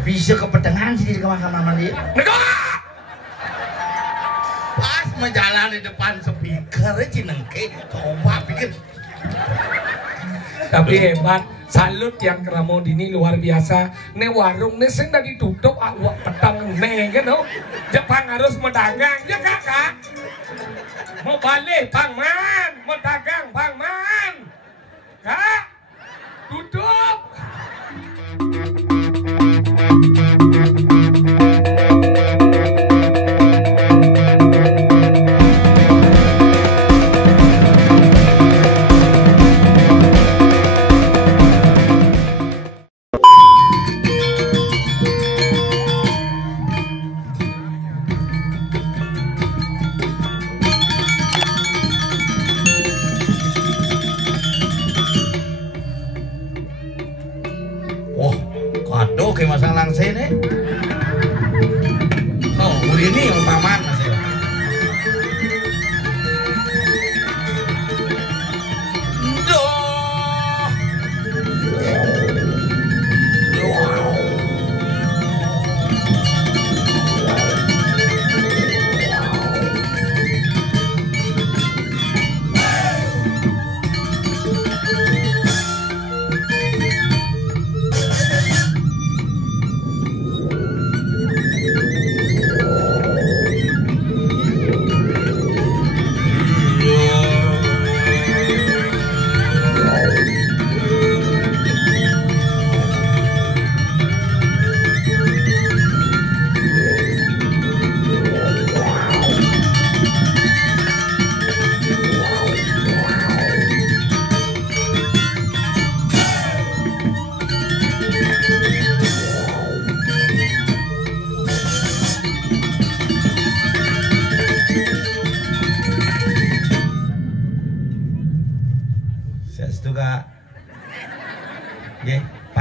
Bisa kepetengan sih di kamar mandi. Pas menjalan di depan speaker Cinengke, coba pikir. Tapi hebat, salut yang Kramod ini luar biasa. Ne warung ne sing dah ditutup awak petang ne kan no. Jepang harus mendagang ya kakak. Mau balik Pangman, mau dagang Pangman. Kak, tutup. Kayak masang langsung nih. Oh, ini yang paman masih.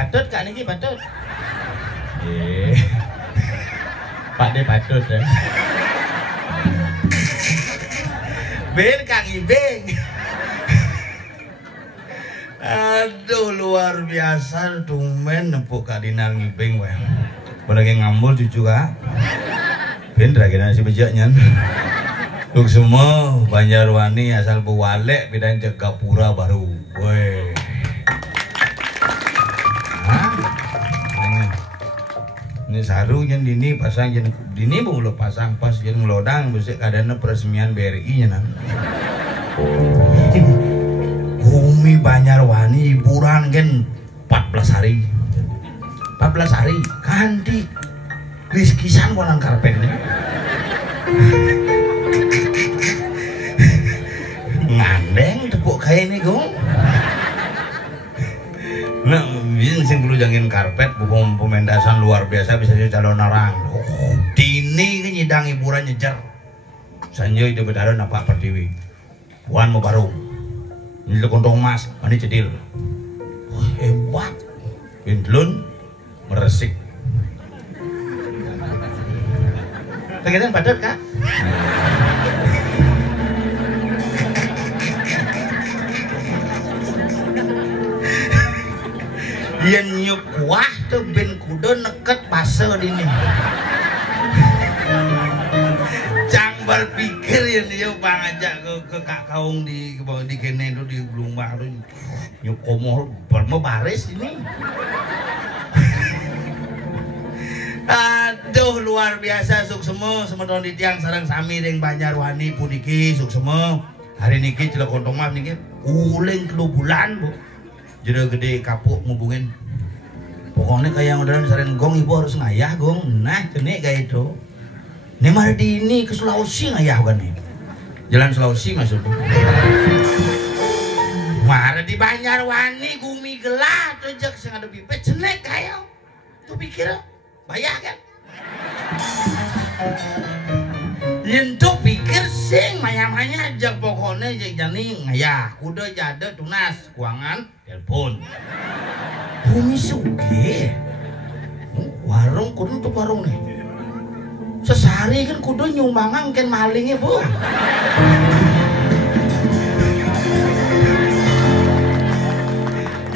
Patut Kak niki patut. Pak de patut ya. Ben Kang Ibeng. Aduh luar biasa tumen nempuk Kak Dinar Ibeng wae. Lagi ngambul cucu Kak. Ben ragena si bejaknya. Duk semua Banjarwani asal bewalek bidan Jagapura baru. Woi. Ini saru yang dini pasang yang dini boleh pasang pas yang melodang besok kadang peresmian BRI nya nang. Bumi Banjarwani hiburan kan 14 hari. 14 hari kanti kisan walang karpet nih. Ngandeng tepuk kayak ini gong. Nah, sing perlu jangin karpet, bukan pementasan luar biasa bisa jadi calon orang. Dini kan nyidang hiburan nyejar. Sanjay itu bedaro napa pertiwi. Wan mau baru. Ini kontong emas, ini cedil. Wah, hebat. Bindlun meresik. Pengen padat Kak? Yang nyuk wah tuh ben kuda neket pase dini. Cang berpikir yang dia bang ajak ke Kak Kaung di kene itu di Blumbang tuh nyuk komoh bermo baris ini. Aduh luar biasa suk semua semeton di tiang sarang sami deng Banjarwani puniki suk semua. Hari niki celok kontong mah niki uling 3 bulan Bu. Jero gede kapuk ngubungin. Pokoknya kayak udah sering gong ibu harus ngayah gong. Nah jenik kayak itu. Nih mah di ini ke Sulawesi ngayah kan nih. Jalan Sulawesi maksudnya. Mara di Banjarwani gumi gelah tuh jak sing ada bibit jenik kayak. Tuh pikir bayar kan? Yentuk pikir sing maya-maya aja pokoknya jadi ngayah kuda jada tunas kuangan telepon bumi suge warung kudu untuk warung nih sesari kan kudu nyumbangan kan malingnya Bu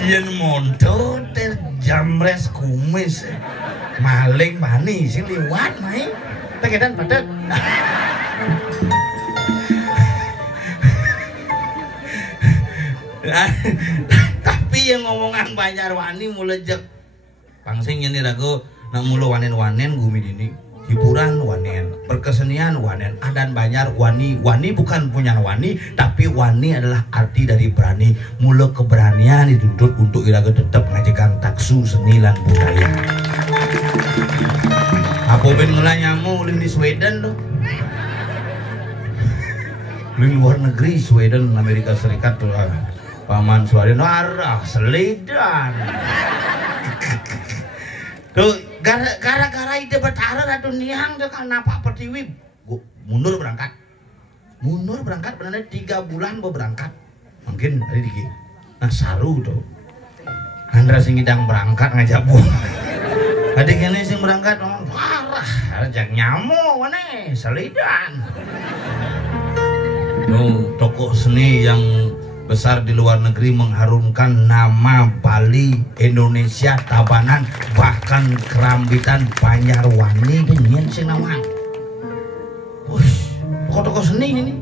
yen monto terjamres kumis Maling bani sing liwat main. Tegedan padet. Tapi yang ngomongan Banjarwani mulejek. Pangsing ini ragu nak mulu wanen-wanen gumi dini. Hiburan wanen, perkesenian wanen, adan Banjar wani. Wani bukan punya wani, tapi wani adalah arti dari berani. Mula keberanian dituntut untuk iraga tetap ngajakan taksu seni lan budaya. Apa ben ngelanyamu uling di Sweden tuh? Uling luar negeri Sweden, Amerika Serikat tuh. Paman Suarino arah selidan. Tuh gara-gara ide betara ratu niang tuh kan napak pertiwi. Mundur berangkat benar 3 bulan gua berangkat. Mungkin hari diki. Nah saru tuh. Andra sing ngidang berangkat ngajak buah. Adik ini sing berangkat parah, ajak nyamuk mana selidan. Tuh tokoh seni yang besar di luar negeri mengharumkan nama Bali, Indonesia, Tabanan, bahkan Kerambitan, Banjarwani dengan sinawan. Wush, tokoh-tokoh seni ini,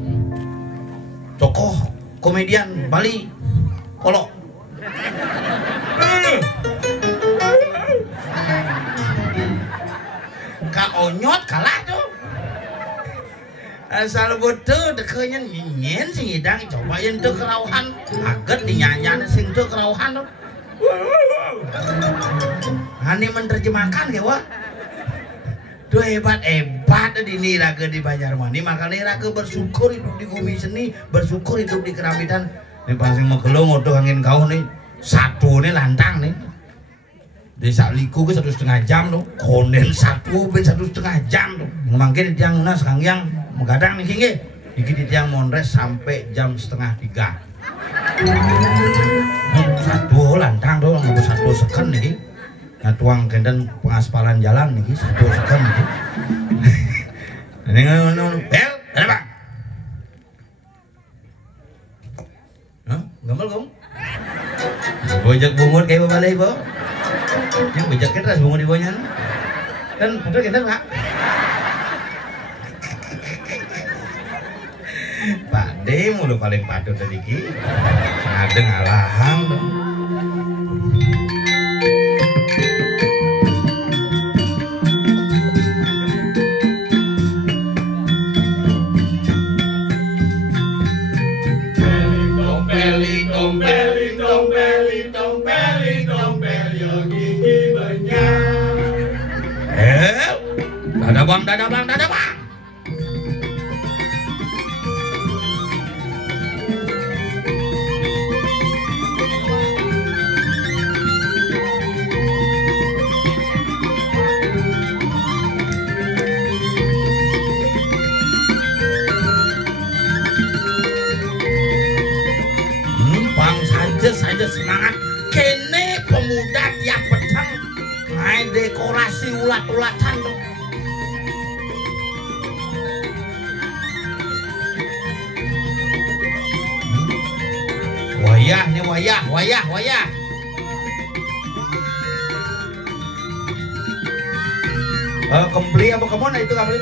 tokoh komedian Bali, kolok. Kak Onyot kalah tuh. Asal bodoh dekenya nyen sing hidang cobain tuh kerauhan aget dinyanyian sing tuh kerauhan tuh. Hani menerjemahkan ya wah. Tuh hebat di ini raga di Banjarwani, makanya raga bersyukur hidup di bumi seni, bersyukur hidup di Kerambitan. Ini pangsing megelung odoh angin kau nih, satu nih lantang nih. Desa liku ke 1,5 jam tuh, konden satu ben 1,5 jam tuh. Mungkin tiang nas kang yang mengadang nih kingge, dikit tiang monres sampai jam 2:30. Satu lantang tuh, nggak 1 seken nih. Nah tuang kenden pengaspalan jalan nih, 1 seken nih. Ini bel, ada bang? Hah, gambar kamu? Bojak bungut kayak balai bo. Yang bejak keras bunga di bawahnya kan betul kita pak Pak D mulu paling patut tadi ki ada ngalahan Dada bang. Bang saja semangat. Kene pemuda tiap petang main dekorasi ulat-ulatan tuh. Wayah. Kembali apa kemana itu kembali?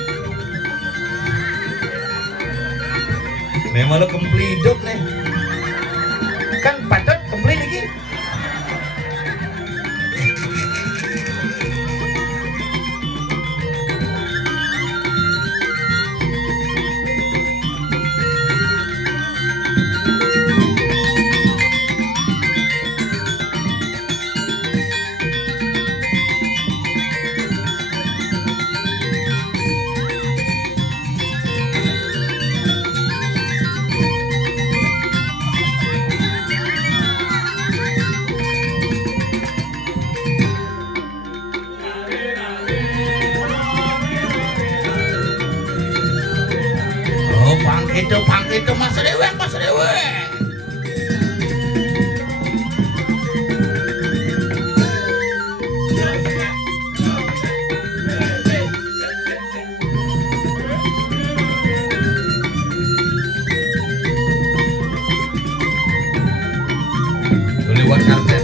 Memang lo kembali hidup nih. Kan patut kembali lagi. Pangkito mas dewek. Lewat karpet.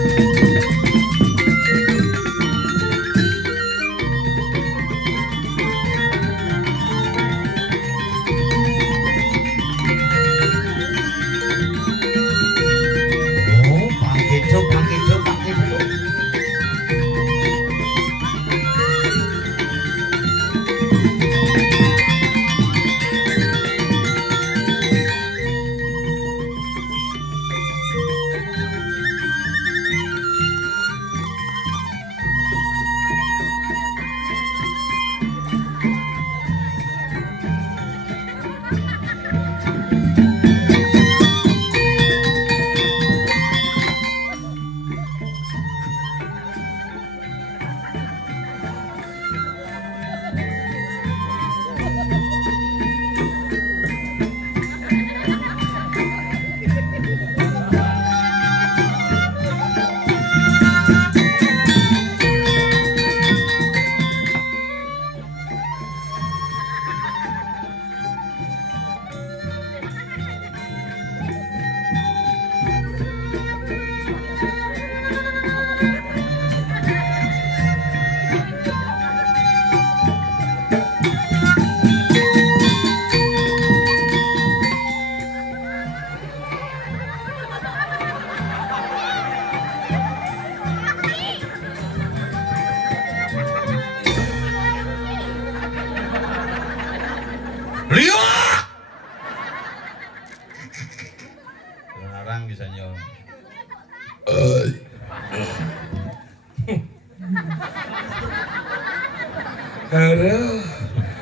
Aduh.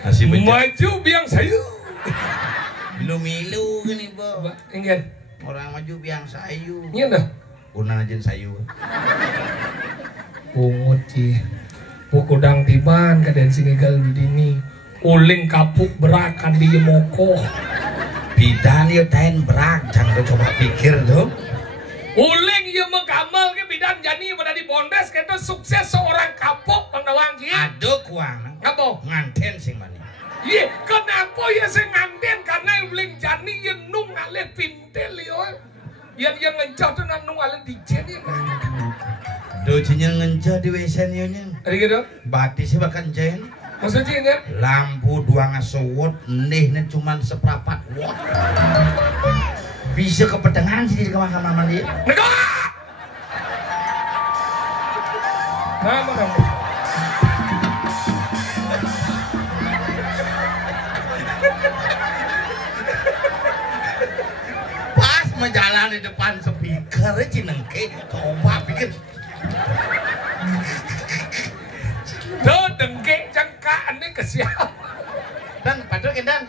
Nasi becek. Maju biang sayu. Milu-milu gini, Bo. Ingin. Orang maju biang sayu. Iya dah. Unang aja sayu. Pungut sih. Kudang tiban kaden sinigal dini. Uling kapuk berakan di moko. Bidan yo tain berak, jangan coba pikir tuh. Uling ieu mengkamal ke bidan jani pada di Bondes kita sukses seorang kapuk Pangdawang sih. Aduh kuang. Ngapa? Nganten sing mani. Iya, kenapa ya sing nganten karena uling jani ieu nung alih pintel yo. Yang ngencah tuh nung alih dijen ya. Docinya ngencah di wesen yo nya. Ada gitu? Batis sih bahkan jen. Maksudnya ya? Lampu dua ngasewot, nih cuman seprapat watt. Bisa kepetengan sih di kamar mandi. Negara! Nama kamu. Pas menjalan di depan speaker, cinengke, coba pikir. Tuh dengke jangkaan nih kesiap. Dan padahal dan.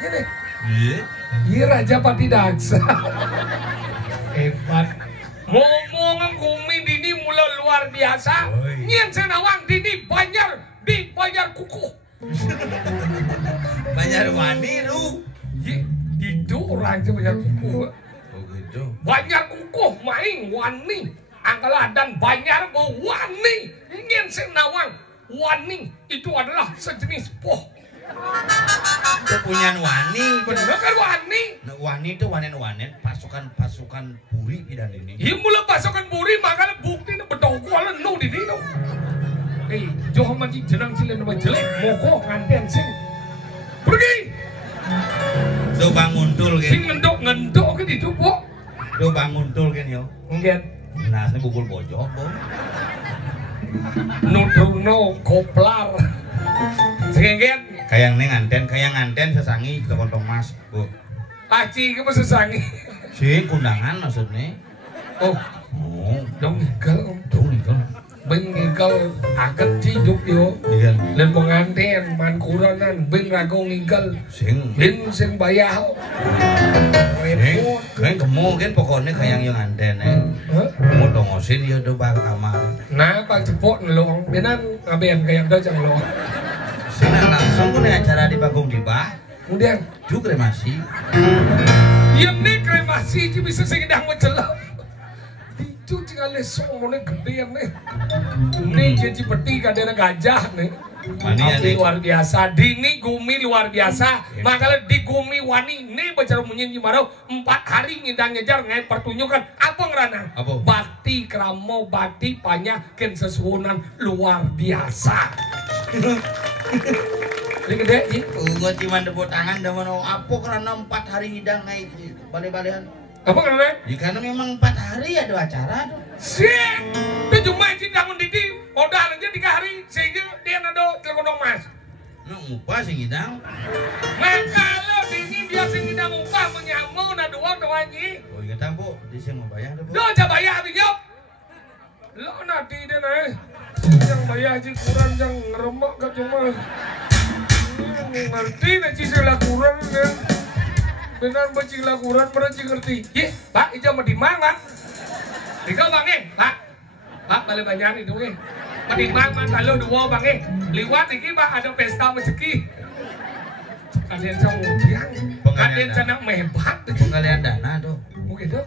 Iya deh. Iya. Iya Raja Pati Daksa. Hebat. Ngomong Gumi dini mulai luar biasa. Nyen senawang dini dibayar kukuh. Banyak wani lu. Iya, itu orang aja bayar kukuh. Oh gitu. Banyak kukuh main wani. Angkala dan banyak wani. Nyen senawang wani itu adalah sejenis poh. Itu punya wani. Bener kan wani? Nah, wani itu wanen pasukan puri pidan ini. Iya mulai pasukan puri makanya bukti ini bedoko ala no di dino. Johan manci jenang cilen nama jelek moko nganten sing. Pergi. Do bangun tul Sing kan. ngendok ke di tupo. Do bangun tul kan yo. Mungkin Nah, ini bukul bojok, Bo. nudruno koplar. Singgen Kayak nganten sesangi ke kontong mas, Bu. aci ke sesangi. Si kundangan maksudnya. Oh, Oh, dong ngigel. dong itu. Ben ngigel aget hidup yo. Iya. Dan pengantin man kuranan ben rago ngigel. Sing Sing bayah. kayak kemo kan pokoknya kayak yang nganten mau dongosin ya do bak kamar. Nah, Pak Cepot ngelong, benan ngaben kayak do jang lo. Sina langsung kan acara di Bagong Dibah. Kemudian, Juga kremasi. iya nih kremasi aja bisa segedang mencelap. Itu tinggal lesongnya gede nih. Ini jadi peti kadang gajah nih. Tapi luar biasa, dini Gumi luar biasa. Makanya di Gumi wani nih bicara munyin marau 4 hari ngidang ngejar ngai pertunjukan apa ngerana? Apa? Bakti kramo bakti panya ken sesuhunan luar biasa. Ini gede sih. Gua cuma tepuk tangan dan mau apa karena 4 hari hidang ngai balik-balikan. Apa karena? Ya karena memang 4 hari ada acara tuh. Sih, itu cuma izin bangun didi, modal aja 3 hari, sehingga dia nado telekonong mas. Nah, upah sing hidang. Nah kalau dini dia sing hidang upah menyamau na doang doangi. Oh iya tampo, di sing mau bayar tuh. Do aja bayar habis yuk. Lo nanti deh nih, yang bayar aja kurang, yang ngeremak gak cuma. Ngerti nih cicilah kurang kan. Benar bacila kurang, berarti ngerti. Ye, Pak, itu mau di mana? Ikaw bang Pak balik banyak itu Ketimbang man kalau 2 bang liwat iki Pak ada pesta rezeki. Kalian sang ubiang, kalian senang mehebat. Pengalian dana tuh. Oh gitu?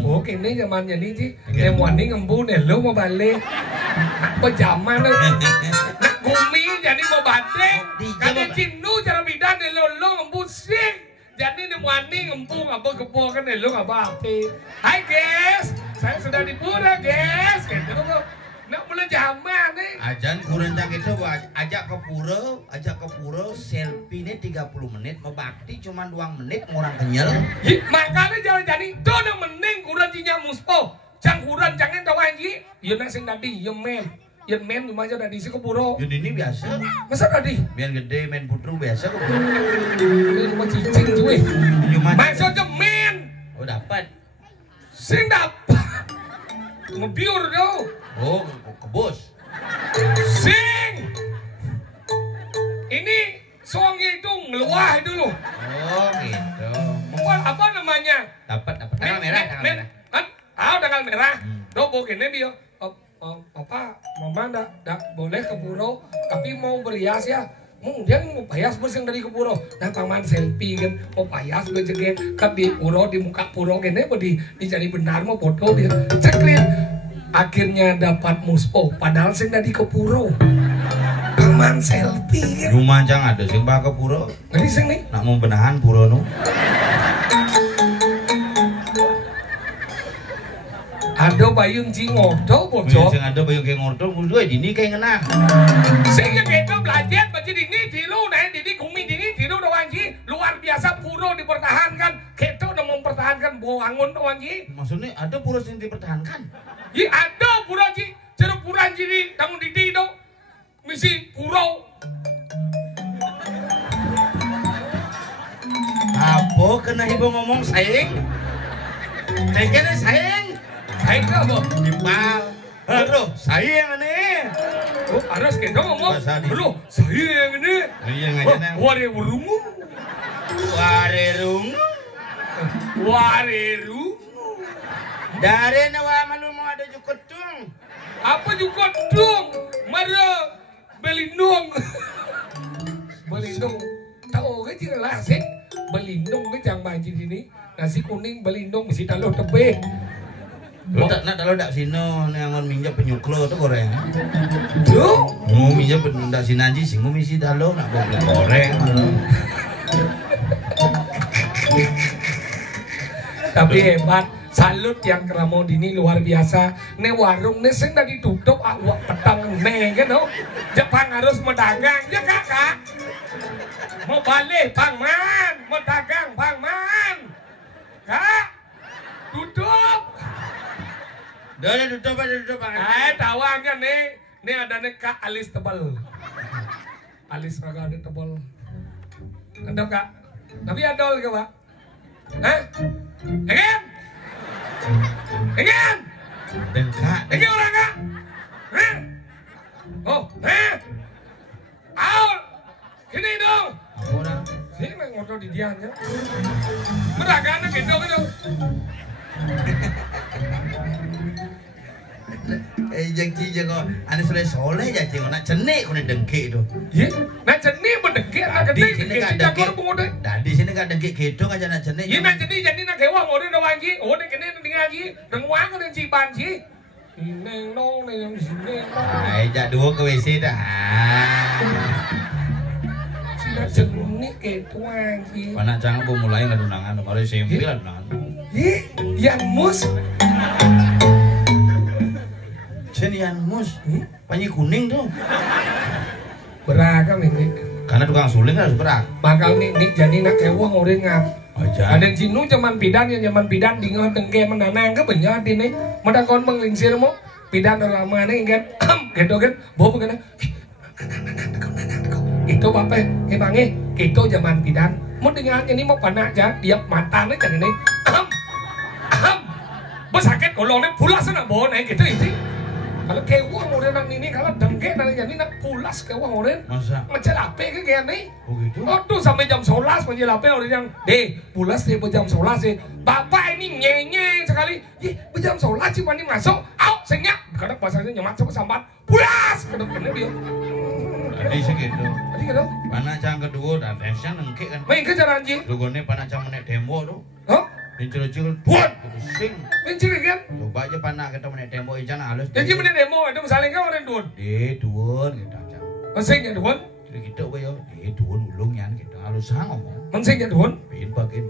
Oh kini zamannya ini sih, wani ngembu nih lo mau balik. Apa zaman lo? Nak Gumi jadi mau balik. Kalian cinu cara bidan nih lo ngembu sih. Jadi nih wani ngembu ngapa kepo kan nih lo ngapa api. Hai guys. Saya sudah di pura, guys. Gitu kok. Nak mulai zaman nih. Ajan kurencang itu ajak ke pura selfie nih 30 menit, mau bakti cuma 2 menit ngurang kenyal. Makanya jangan jadi itu udah mending kurang cinya muspo. Jangan kurang jangan tahu anji. Iya nak sing tadi, iya men. Iya men cuma aja tadi sih ke pura. Jadi ini biasa. Masa tadi? Biar gede main putru biasa kok. Ini cuma cicing cuy. Maksudnya men. Oh dapat. Sing dapat. Ngebiur dong. Oh kebos. dia, papa, mama ndak boleh ke pura, tapi mau berhias ya. Dia mau payas bos yang dari ke pura. Nah paman selfie kan, mau payas bejegen ke di pura, di muka pura gini, mau dicari benar mau foto dia. Ceklin. Akhirnya dapat muspo, padahal sing dari ke pura. Paman selfie kan. Rumah jang ada sing bah ke pura. Jadi sing nih. Nak mau benahan pura nu. Ada bayung cingodo bocor. Sing ada bayung kayak ngorto, gue dini kayak ngena. Sing yang itu belajar baca dini dilu, nah dini kumi dini dilu doang ji. Luar biasa pura dipertahankan. Kita udah mempertahankan Bowangun doang ji. Maksudnya ada pura sing dipertahankan. Ji ada pura ji, ceruk pura ji di tangun didi dong. Misi pura. Apa kena ibu ngomong sayang? Kayaknya sayang. Hai apa? Nipal. Aduh, sayang nih. Oh, harus kita ngomong. Bahasa di- Aduh, sayang ini. Iya ngajen yang Ware burungu. warerung. Wareru. Dari nawa malu mau ada jukutung. Apa juga dong? Mara belindung. Belindung. Tahu ke ciri lasik? Belindung ke jang banjir ini. Nasi kuning belindung mesti taruh tebe. Lu tak nak kalau tak sino yang minjak penyuklo tu goreng. Tuh. Mau minjak pendak sinanji sing mau misi dalo nak boleh goreng. Tapi hebat. Salut yang Keramo Dini luar biasa. Ne warung ne sing dah ditutup awak petang ne kan no. Jepang harus mendagang ya kakak. Mau balik Pangman, mau dagang Pangman. Kak, tutup. Dah tutup aja. Tawangnya nih ada nih kak alis tebal. Alis raga ada tebal. Ada kak. Tapi adol ke pak? Hah? Ingin? Ingin? Dengkak. Ingin orang kak? Hah? Oh, hah? Aul, gini dong. Apa dah? Sini ngotot di dia aja. Meragaan gitu gitu. Janji jago, ane soleh ya cing, nak cenik kau dengki itu. Iya, nah jenis berdengki, nak Di gede, sini gede kan jago dengki. pengude. Dah di sini kan dengki gitu aja nak cenik. Iya, nak jenis jadi nak kewa ngode dah wanji, ngode kene dengan ji, denguang kan ciban ji. Neng nong neng sini. Jak dua ke WC dah. Nak jenis gitu wanji. Panak jangan bu mulai nggak tunangan, baru SMP lah tunangan. Ih, yang mus. Cenian mus, panji kuning tuh. Beragam ini. Karena tukang suling harus berak. Bakal nih jadi nak kewa ngode ngap. Aja. Ada cinu zaman pidan yang zaman pidan di ngah dengke menanang ke banyak ini. Mada kon menglingsir mo pidan udah lama nih kan. Gitu kan. Bawa kan. Itu apa? Bangi. Itu zaman pidan. Mau dengar ini mau panak aja. Dia mata nih kan ini. Besakit kolong nih pulas nak bawa naik gitu itu. Kalau kewa ngode nang ini kalau dengke nang jadi nak pulas kewa ngode. Masa? Macam apa ke kayak nih? Oh gitu? Aduh sampai jam 11 menjelape orang yang deh pulas deh jam 11 sih bapak ini nyenye sekali jam 11 sih mandi masuk out senyap kadang pasarnya nyemat sama sambat pulas kadang kena dia Tadi segitu. tadi kadang Panak cang kedua dan tension nengke kan. main ke jalan ji Lugone panak cang menek demo tuh. hah Dincul-cul, buat, sing. main ciri kan Coba aja panak kita menek demo ikan halus. jadi mana demo itu misalnya kan orang duun Duun kita cang. mensing ya duun Jadi kita bayo, duun ulung yan kita halus sang ngomong. mensing ya duun Pin pakai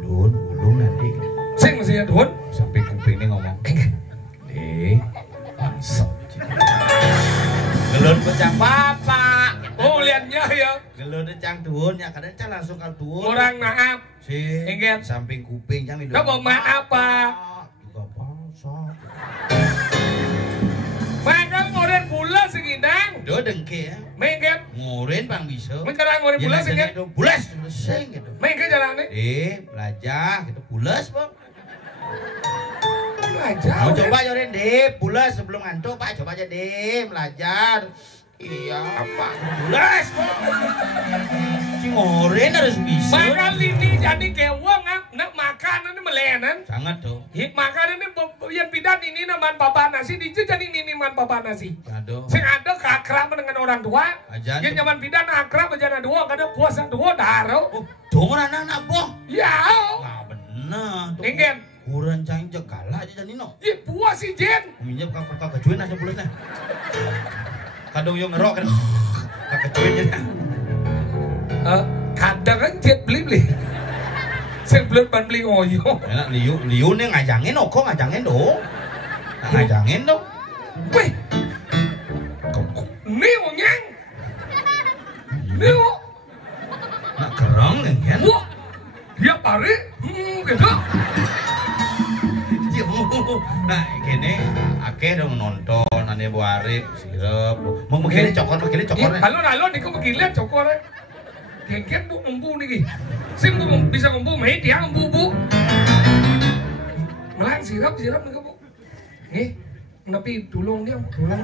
duun ulung nanti. sing mensing ya duun Sampai kuping ini ngomong. Bangsat. Gelut becang papa. oh liatnya ya Gelut becang duun ya kadang cang langsung kal duun. orang maaf Sing. Ingat. Samping kuping cang itu. Kamu maaf pak Juga bangsat. makan ngoren pula segidang Do dengke ya. main kan Ngurin bang bisa. mencerang ngoren pula segidang Itu bulas sing gitu. main ke jalan nih Belajar gitu bulas bang. belajar Mau coba yorin bulas sebelum ngantuk pak coba aja belajar. Iya apa bulas bang. Si ngorin harus bisa. Makan ini jadi kewa nak makan makan ini melenan. Sangat tuh. Hik makan ini yang pidan ini naman baba nasi dijut jadi ini man baba nasi. Aduh. Sing ada keakraban dengan orang tua. Ajan. Yang nyaman pidan akrab aja dua kada puasa dua daro. Oh, dong anak-anak boh. Ya. Nah bener. tuh. Ingen. Kurang cain jegala aja jadi no. Iya puas sih Jen. Minyak kakak kecuin aja bulatnya. Kadang yang ngerok kan. Kakak kecuin aja. Kadang kan Jen beli. Saya belum beli oyo. Enak liu nih ngajangin kok ngajangin dong. Ngajangin dong. Weh. Nih onyang. Nih o. Nak kerang nih kan. Wah. Dia pare. Gitu. Nah, gini, akeh dong nonton, ane Bu Arif, sirup. Mau begini cokor. Halo, nih kok begini cokor. Genggen bu membu nih. Sim bu bisa membu, mei dia membu bu. Melang sirup nih bu. Nih, tapi tulung dia, tulung.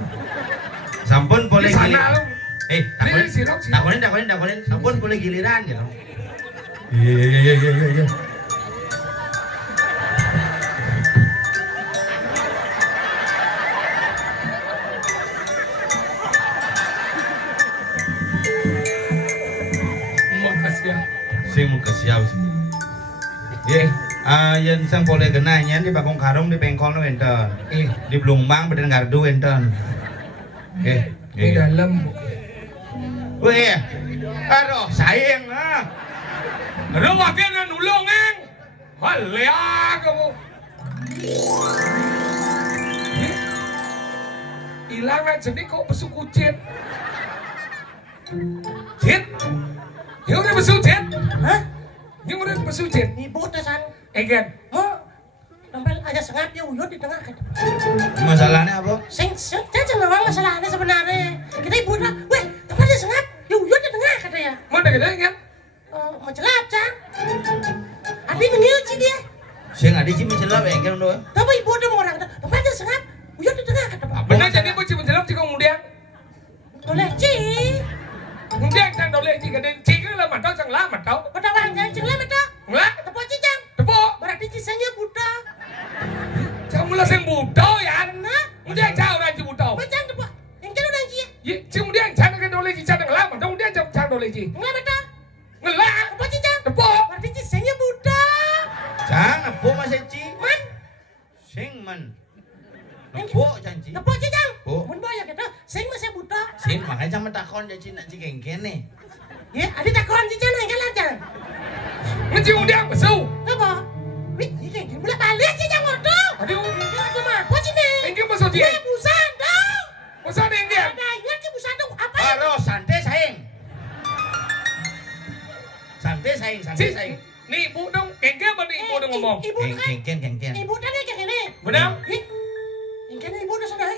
Sampun boleh giliran. Takonin. Sampun boleh giliran gitu. Iya. Sing kesiap sih. Yen sang boleh genahnya di Bakung Karung di Pengkol enten. Di Blumbang beden gardu enten. Di dalam. Weh. Aduh, sayang ah. Aduh, wakilnya nulung ang. Halya kamu. Hilang aja nih kok besuk kucing. Cit. Ya udah besujet. Hah? Ya udah besujet. Ibu tesan. Egen. Oh, nampil aja sengat ya uyut di tengah. Masalahnya apa? Saya memang masalahnya sebenarnya. Kita ibu dah, weh, tempat dia sengat ya uyut di tengah katanya. Mana kita ingat? Mau celap cang. Abi nengil sih dia. Saya nggak di mencelap ya kan doang. Tapi ibu ada mau orang tempat dia sengat uyut di tengah kata. Benar jadi ibu cuma mencelap sih kemudian. Boleh sih. Kemudian kan boleh sih kadang cing lah matau cang lah matau. Pada orang jangan cing lah mata. Nggak? Tepuk cicang. Tepuk. Berarti cisanya Buddha. Cang mula sing budau ya. Nah, Kemudian cang orang ji budau. macam tepuk. Yang kan orang cia. Ye, kemudian cang kan boleh sih cang lah matau kemudian cang boleh sih. Ngelah mata. Ngelah. Tepuk cicang. Tepuk. Berarti cisanya Buddha. Jangan apa Mas Eci? Man. Sing man. Nepuk janji. Tepuk cicang. Bu. Mun boya kita sing masih Buddha. Sin makanya sama takon janji nak cikeng kene. Ya, ada takon cicang kan aja. Ngeji kemudian besu. Apa? Wih, ini mulai balik cicang waduh. Aduh. Ini ada mah. Apa sih nih? Enggak masuk dia. Busan dong. Masa ada enggak? Ada ingat ke busan dong. Apa? Aduh, santai sayang. Santai sayang. Nih ibu dong, enggak mana ibu dong ngomong. Ibu kan. Kengken. Ibu tadi kayak gini. Benar? Ini ibu udah sadar.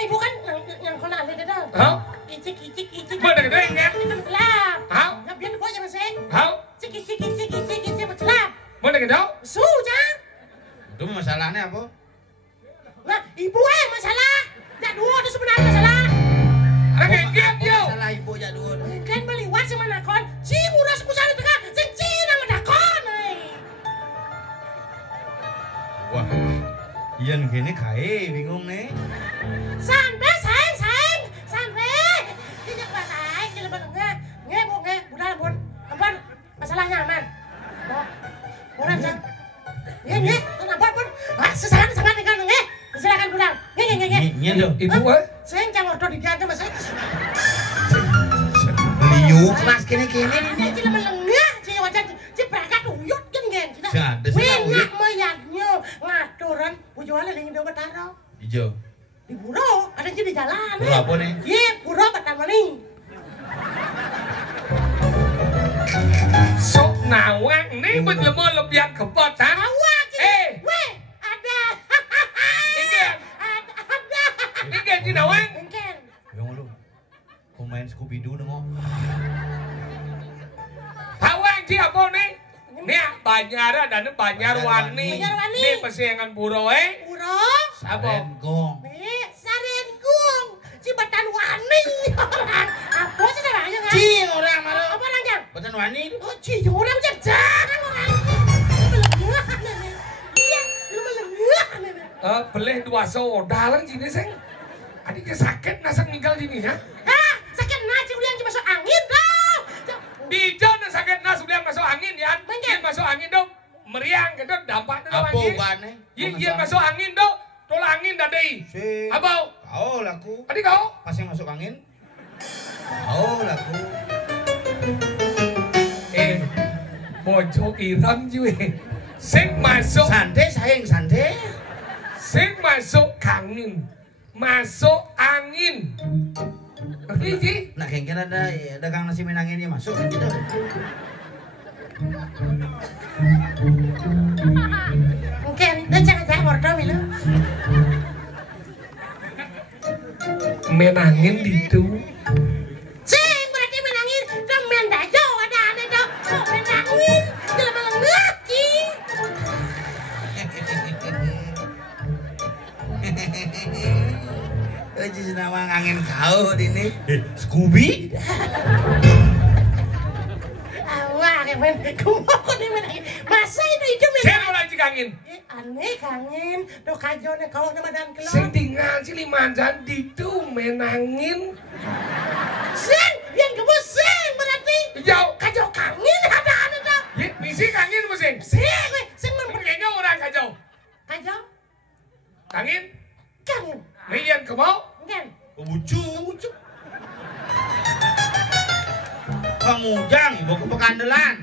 Ibu kan yang kenal ini dah. Hah? Icik. Mana kita enggak? Itu gelap. Hah? Ya biar boy jangan sing. Hah? Icik gelap. Mana kita? Su jang. Itu masalahnya apa? Nah, ibu masalah. Ya dua itu sebenarnya masalah. Ada enggak yo? Masalah ibu ya dulu. Kan meliwat sama nakon. Si uras pusat di tengah. Sing Cina medakon. Wah. Iyan gini kae bingung nih. Santai sayang. Ini apa sayang? Ini lebat enggak? Nge bu. Udah bun. Ampun. Masalahnya aman. Orang jang. Nge. Kenapa pun? Sangat tinggal nge. Silakan pulang. Nge. Iya dong. Ibu Sayang jangan order di dia aja mas. Liu kelas kini ini. Ini melengah. Ci wajan. Ci berangkat uyut kan gen. Ada sih Enak moyangnya ngaturan. Ujuannya lagi udah betaro. Ijo. Di buro ada di jalan. Buro apa nih? Iya buro betaro nih. sok nawang nih menjelma lebihan kepotang. Awak. Weh ada. Ingat. Ada. Ingat di nawang. Mungkin. Yang lu. Pemain Scooby Doo nengok. Hawang si apa nih? Nih Banyara dan Banyarwani. Nih persiangan buro Buro. Sarengkong. Nih Sarengkong. Cibatan Wani. Apa sih namanya kan? Ci orang marah. Apa orang jang? Batan Wani. Oh ci orang jang. Beleh dua soda lah gini seng. Adiknya sakit nasang tinggal sini ya. Hah, sakit nasi ulian masuk angin dong. Bijak na sakit nas ulian masuk angin ya. Mengke. Yen masuk angin dong. Meriang gitu dampak na Apa lagi. bane? Yen masuk angin dong. Tolak angin dadai. Si. Abau. Kau laku. Adik kau. Pas yang masuk angin. Kau laku. Bojo irang juga. Sing masuk. Santai sayang santai. Sing masuk angin. Masuk angin. Iki. Nak kengken ada dagang nasi menangin dia masuk kan gitu. Mungkin, dan jangan bodoh milu. Menangin itu. Sing berarti menangin, temen dajo ada aneh dong. Oh menangin, dalam malam lagi. Jadi nama angin kau ini. Scooby. Awak men, kumoko nih menangin. Masa itu menangin? Saya mau lagi angin. Aneh kangen, do kajone kau nama dan kelon. Sing tinggal si Limanjan itu menangin. Sing, yang kamu sing berarti. Jauh. Kajau kangen ada aneh dong. Ya, misi angin musing. Sing Kayaknya orang kacau. kajau Angin. kangen. Mian kemau. Kan? Kebucu. Pengujang, ibu ke Pekandelan.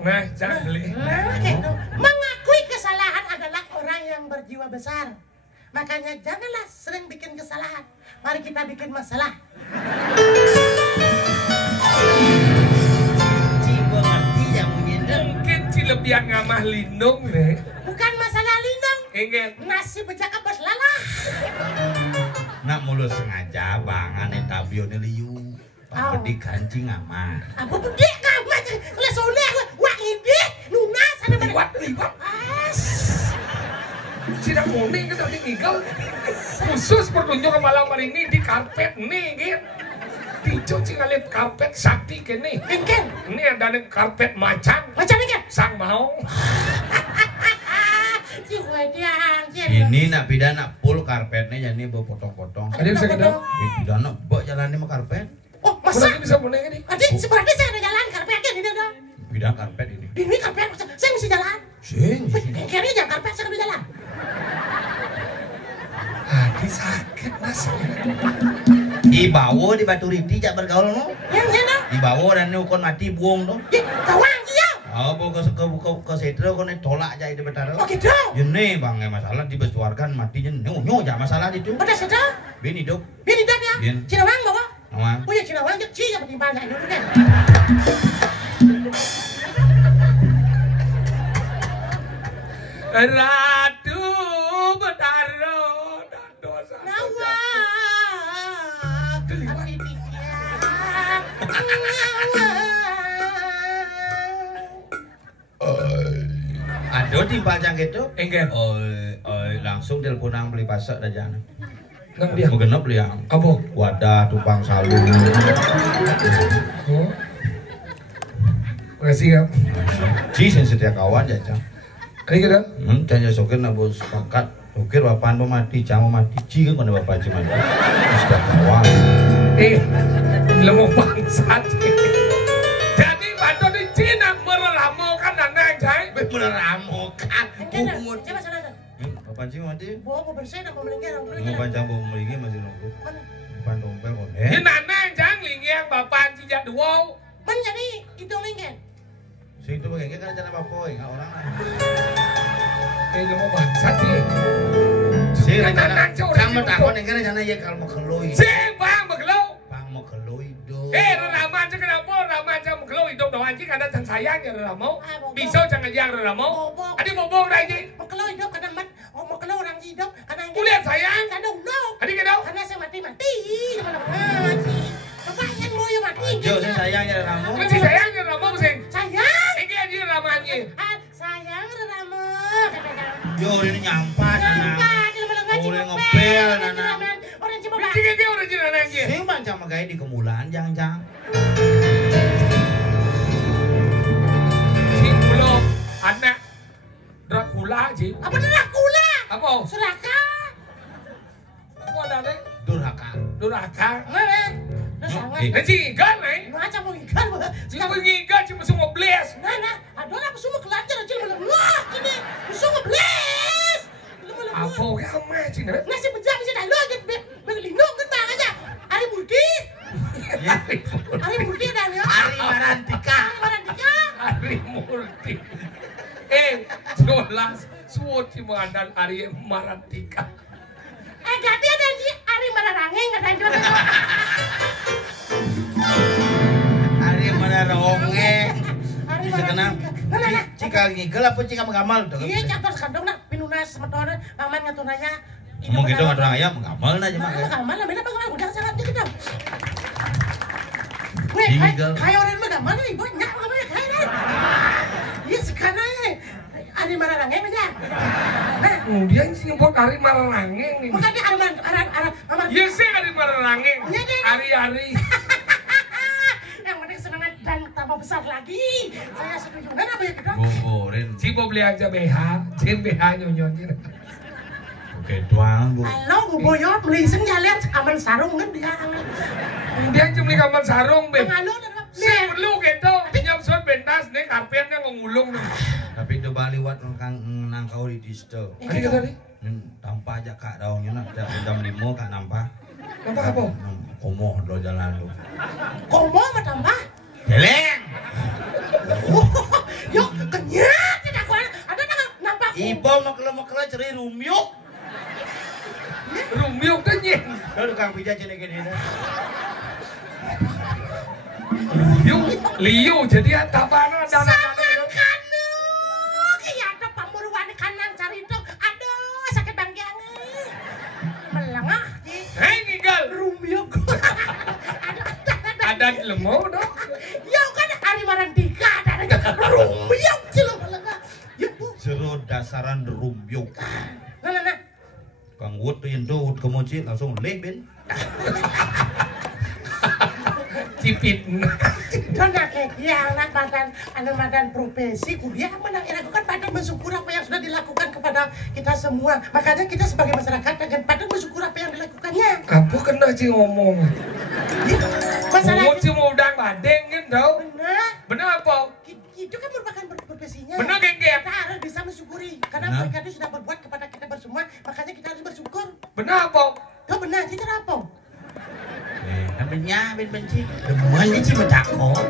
Nah, jangan beli. Nah, gitu. Mengakui kesalahan adalah orang yang berjiwa besar. Makanya janganlah sering bikin kesalahan. Mari kita bikin masalah. Cibo ngerti yang menyendeng. Mungkin cilebihan ngamah lindung deh. Bukan masalah lindung. Ingat. Nasi bejaka bos lalah. Nak mulut sengaja bangan etabio liu. Pak Bedi kancing aman. Apa bedek kamu aja. Kalau sone aku wah ini lunas ada mana? Libat. As. Sidang kuning kita udah ngigel. Khusus pertunjukan malam hari ini di karpet nih, gitu. Dicuci ngalip karpet sakti kene. Mungkin. Ini ada nih karpet macan. Macam ni kan? Sang mau. Si Wadiang. Ini nak pidana full karpetnya jadi bawa potong-potong. Ada bisa kita? Pidana bawa jalannya sama karpet. Oh, Masa masa? bisa mulai ini? Adik, sebenarnya saya ada jalan karpetnya ini dong. Pidana karpet ini. Ini karpet, saya mesti jalan. Sing. Kayaknya jangan karpet, saya udah jalan. Hati sakit mas. Ibawo di Batu Riti jak bergaul no. Yang mana? Ibawo dan ukon mati buang no. Kawan dia. Oh, ke setro kon tolak aja itu betaro. Oh gitu. Ini bang masalah dibestuarkan matinya nyo ja masalah itu. Udah sudah. Bin hidup. Biar hidup ya. Bin. Cinawang bawa. Nama. Oh ya Cinawang ya Ci yang penting banyak dulu kan. Ratu Betaro dan dosa. Nawa. Hati Aduh timbal jang gitu. Enggak. Langsung teleponan beli pasak dah jangan. Nang dia. Mau genep liang. Apa? Wadah tumpang salu. Oh. Makasih ya. Ci sen setia kawan ya cang. Ini kita. Tanya sokir nak bos sepakat. Sokir bapak anu mati, cang mau mati. Ci kan pada bapak ci mati. Setia kawan. Lemo bangsat. Jadi bantu di Cina meramukan anak saya. Meramukan. Coba sana. Bapak ci mati. Bawa mau bersih dan mau meninggal. Mau pancang mau meligi masih nunggu. Pan dompel kon. Ini anak jangan lingiang bapak cijak dua. Menjadi itu mungkin. Sing itu bagaimana kan cara bapak enggak orang lain. Lemo bangsat sih. Sing rencana sama takon yang rencana ya kalau mau keloi. Sing bang begelau. Bang mau keloi do. Rama aja kenapa? Rama aja begelau hidup doang anjing ada dan sayangnya Rama. Bisa jangan jangan Rama. Adik bobong dah anjing. Mau keluar hidup karena mau keluar orang hidup karena Kulihat sayang. karena udah. Adik kita. Karena saya mati. Mati. Bapak yang mau ya mati. Jo saya sayangnya kamu. Kunci sayangnya Rama sing. Sayang. Ini aja Ramanya. Sayang Rama. Yo ini nyampas anak. Boleh ngepel nana. Orang coba Kunci dia udah jalan aja. Sing pancang magaya di kemulan jang. Sing belum anak Dracula sih. Apa Dracula? Apa? Suraka. Apa ada deh? Durhaka. Durhaka. Mana? Terus sangat. Nah cigan nih. Macam mau ikan. Cuma pengigan cuma semua bles. Nah, aduh aku semua kelancar aja wah ini semua beles. Apa kamu sih nih? Nasi pejam sih dah lo gitu. Berlindung kan bang aja. Ari Budi. Ari Budi dah lo. Ari Marantika. Ari Marantika. Ari Murti. Jelas suwut si mengandal Ari Marantika. Ganti ada di Ari Mararangeng ada juga. Ari Mararongeng. Ari Bisa kenal. Nah. Cika ngigel apa cika mengamal tuh. Iya cantos kandung nak pinunas semeton paman ngatunanya. Ngomong gitu nggak orang ayam mengamal aja mah. Mengamal lah beda pengamal udah sangat gitu. Ngigel. Kayak orang mengamal nih banyak mengamalnya kayak. Iya sekarang Ari Mararangeng aja. Kemudian si nyebut Ari Mararangeng nih. Makanya Ari Iya sih Ari Mararangeng. Ari-ari. Yang penting semangat dan tambah besar lagi. Saya setuju. Nah, apa ya kita? Gogorin. Cipo beli aja BH, Cin BH nyonyon gitu. Oke doang bu. Halo, nguboyo meliseng jalan aman sarung kan dia. Dia cuma beli kamar sarung, be. Pengalu Si perlu gitu, pinjam suat bentas nih, karpetnya ngulung nih. Tapi do bali wat kang nangkau di disto. Ada kata nih? Tanpa aja kak daunnya nak jam 5 kak nampak. Nampak apa? Komoh do jalan lo. Komo apa tambah? Geleng. Yuk, kenyat tidak kuat. Ada nampak. Ibu makele ceri rumyuk. Rumyuk tuh nyeng. Kalau kang pijat jadi gini dah. Liu, jadi tapana Sama kanu. Iya ada pamuruan kanan cari itu. Aduh, sakit bangkiannya. Melengah. Hei ngigal. Rumyuk. Ada lemau dong. Ya kan Ari Marantika ada rumyuk cilok melengah. Yuk, Bu. Jero dasaran rumyuk. Nah. Kang wut tuh Indo wut kemoci langsung leben. Cipit. Dan kayak dia anak badan profesi kuliah mana dilakukan pada bersyukur apa yang sudah dilakukan kepada kita semua. Makanya kita sebagai masyarakat dan pada bersyukur apa yang dilakukannya. Apa kena sih ngomong? Masalah Ngomong sih mau udang badeng kan tau? Benar apa? itu kan merupakan profesinya. Benar gengget. Kita harus bisa mensyukuri karena Benar. mereka itu sudah berbuat kepada kita semua. Makanya kita harus bersyukur. Benar apa? Kau benar kita apa? Kan ben benci. Demen sih metakon.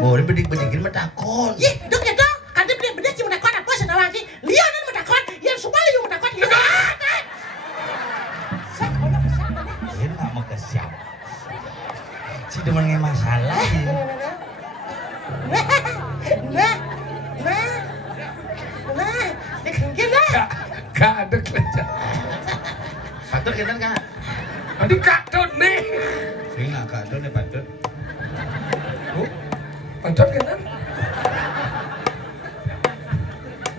Boleh bedik-bedikin metakon. Ih, dok ya dok. Ada beda sih menakon apa sih lagi? Lihat kan menakon. Yang semua lihat menakon. Enak mau ke siapa? Si demen nge masalah. Nah, dikengkin lah. Gak ada kerja. Patut kan kak? Aduh katut nih. Sing nak kak nih patut. Patut kan?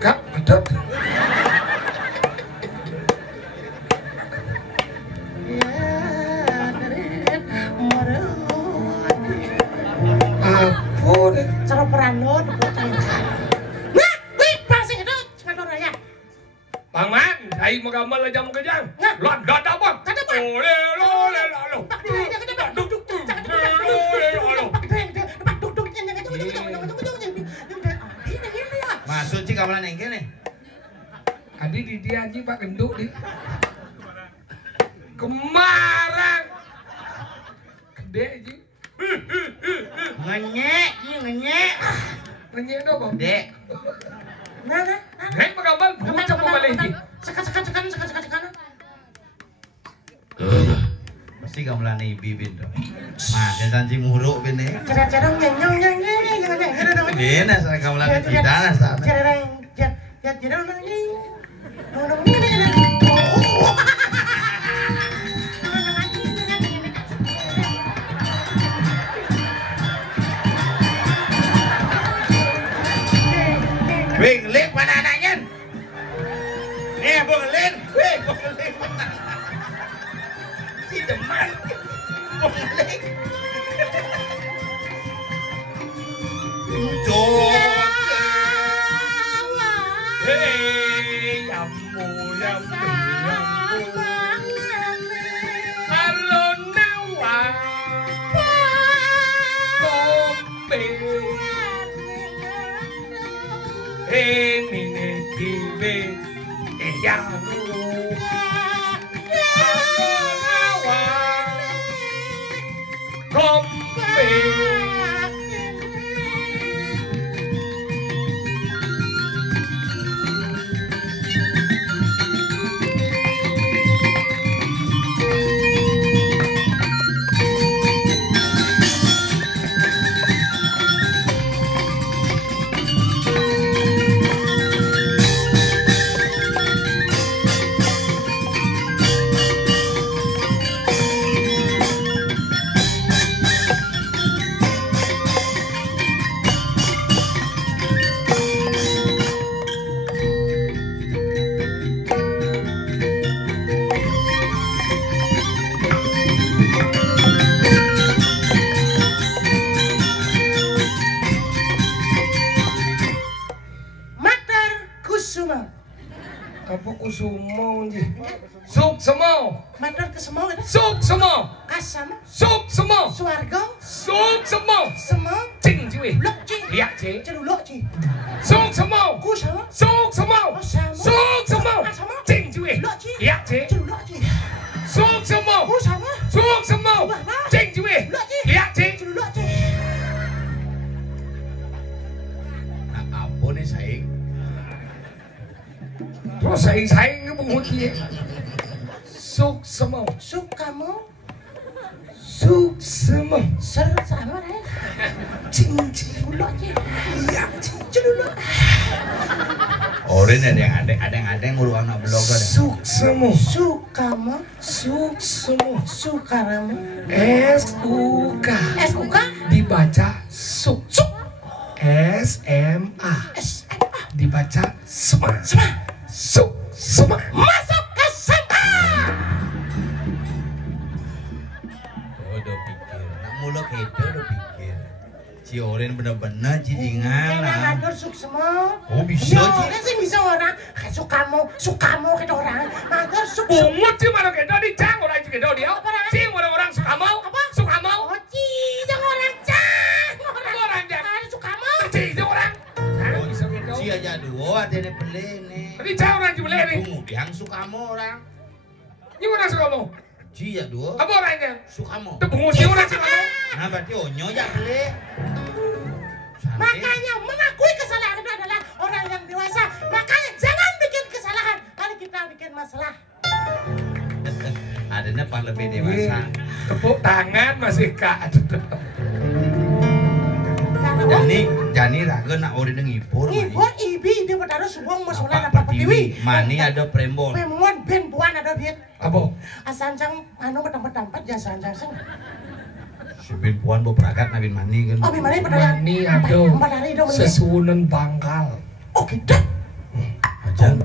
Kak, patut. Apa deh? Cara peranut. Nah, wih, pasing itu sekarang raya. Paman, ayo magamal aja mau kejang. Nah. Lo ada apa? Ada apa? Ole, lo. Pak dia kena pak duk. Masuk sih kamu nengke nih. Adi di dia aja Pak Genduk di. Kemarang. Gede aja. Ngenyek, ngenyek. Nanya apa? Dek. Nah. Hei magamal, bukan coba balik lagi. Sekan. Pasti kamu lani bibin dong. Mas, yang sanji muruk bini. Cerang nyong. Bina, saya kamu lani tidak lah sana. Cerang. Wih, ngelik mana anaknya? Nih, mau ngelik. Wih, mau ngelik mana? Si deman. Mau ngelik. Jok. Hei. yang alona wa bombe ini kibe yang Kusumo nji. Suk semo. Matur kesemo kan? Suk semo. Kasama. Suk semo. Swarga. Suk semo. Semo. Cing ji. Lok ji. Ya ji. Celulok ji. Suk semo. Kusama. Suk semo. Osama. Suk semo. Asama. Cing ji. Lok ji. Ya ji. Celulok ji. Suk semo. Kusama. Suk semo. Cing ji. Lok ji. Ya ji. Celulok ji. Nah, apa nih saing? Terus saing ngebungut dia. Suk semo. Suk kamu. Suk semo. Ser sama deh. Cing ji. Celulok ji. Ya ji. Celulok. Orin ada yang ngurus anak blogger. Suk semo. Suk kamu. Suk semo. Sukaramu. S-U-K. SUK. Dibaca suk. Suk. S-M-A. SMA. Dibaca sema. Sema. Suk. Sema. Masuk ke SMA. Udah pikir, nak mulai kita udah pikir. Si Orin bener-bener cidingan Kena lah. ngatur suk semua. Oh bisa Yo, Ci. kan sih bisa orang. Sukamu kita orang. Ngatur suk. Bungut sih mana kita di cang orang kita dia. Apa, Ran? Sing orang suka mau. Apa? Suka mau. Oh, Ci, jangan orang cang. Orang cang. Sukamu. Ci orang. Oh, Bisa gitu. Si aja dua ada yang beli nih. Tadi cang orang juga nih. Kemudian sukamu orang. Ini orang suka mau. Si ya dua. Apa orangnya? Sukamu. Itu bungut sih orang suka mau. Nah berarti onyo ya beli. Santai. Makanya mengakui kesalahan itu adalah orang yang dewasa. Makanya jangan bikin kesalahan kali kita bikin masalah. Adanya pas lebih dewasa. Tepuk tangan masih kak. Jani raga nak Orin yang ngibur. Ngibur ibi itu bertaruh subuh masalah Apa apa petiwi. Mani ada prembon. Pemuan ben buan ada diet. Apa? Asancang anu bertempat-tempat ya sancang sing. Si bin puan mau peragat nabin mani kan. Oh, Bimani pernah Mani ada. 4 hari dong. Sesunan bangkal. Oh, gitu. Ajan.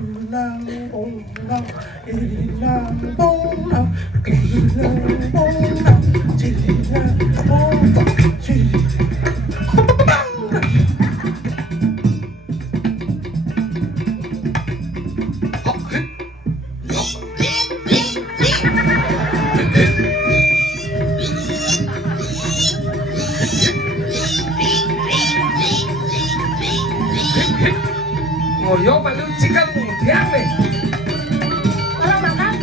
Ngoyo malu cikal kemudian nih. Orang makan.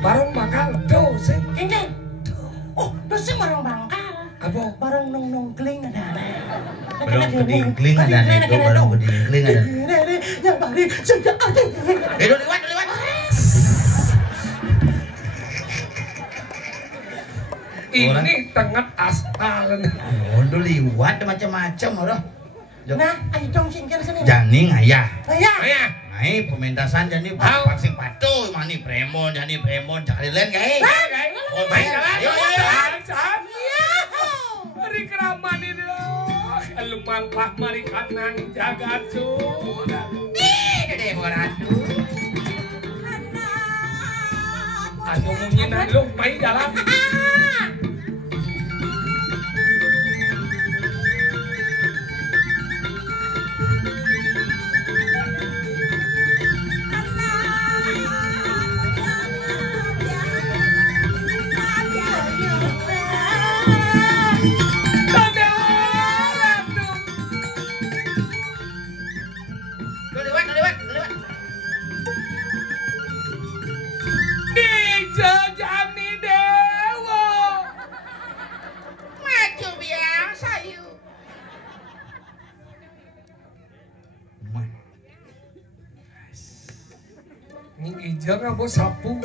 Barong bakal dosen. Ini. Oh, dosen barang bangkal. Apa? Barang nong kling ada. Barang kedingkling ada nih, tuh barang kedingkling ada. Yang bari sejak ada. Udah lewat. Ini tengah aspal. Oh, udah lewat macam-macam orang. Nah, ayo dong singkir sini. Jani ngayah. Ayah. Ayah. Ngai pementasan Jani paksing patuh, mani premon, Jani premon, cari lain gai. Oh, baik jalan. Ayo. Hari keraman ini loh. Kalau mangkak mari kanan jagat sudah. Gede orang. Ayo munyinan lu, main jalan. Ini ijang apa sapu?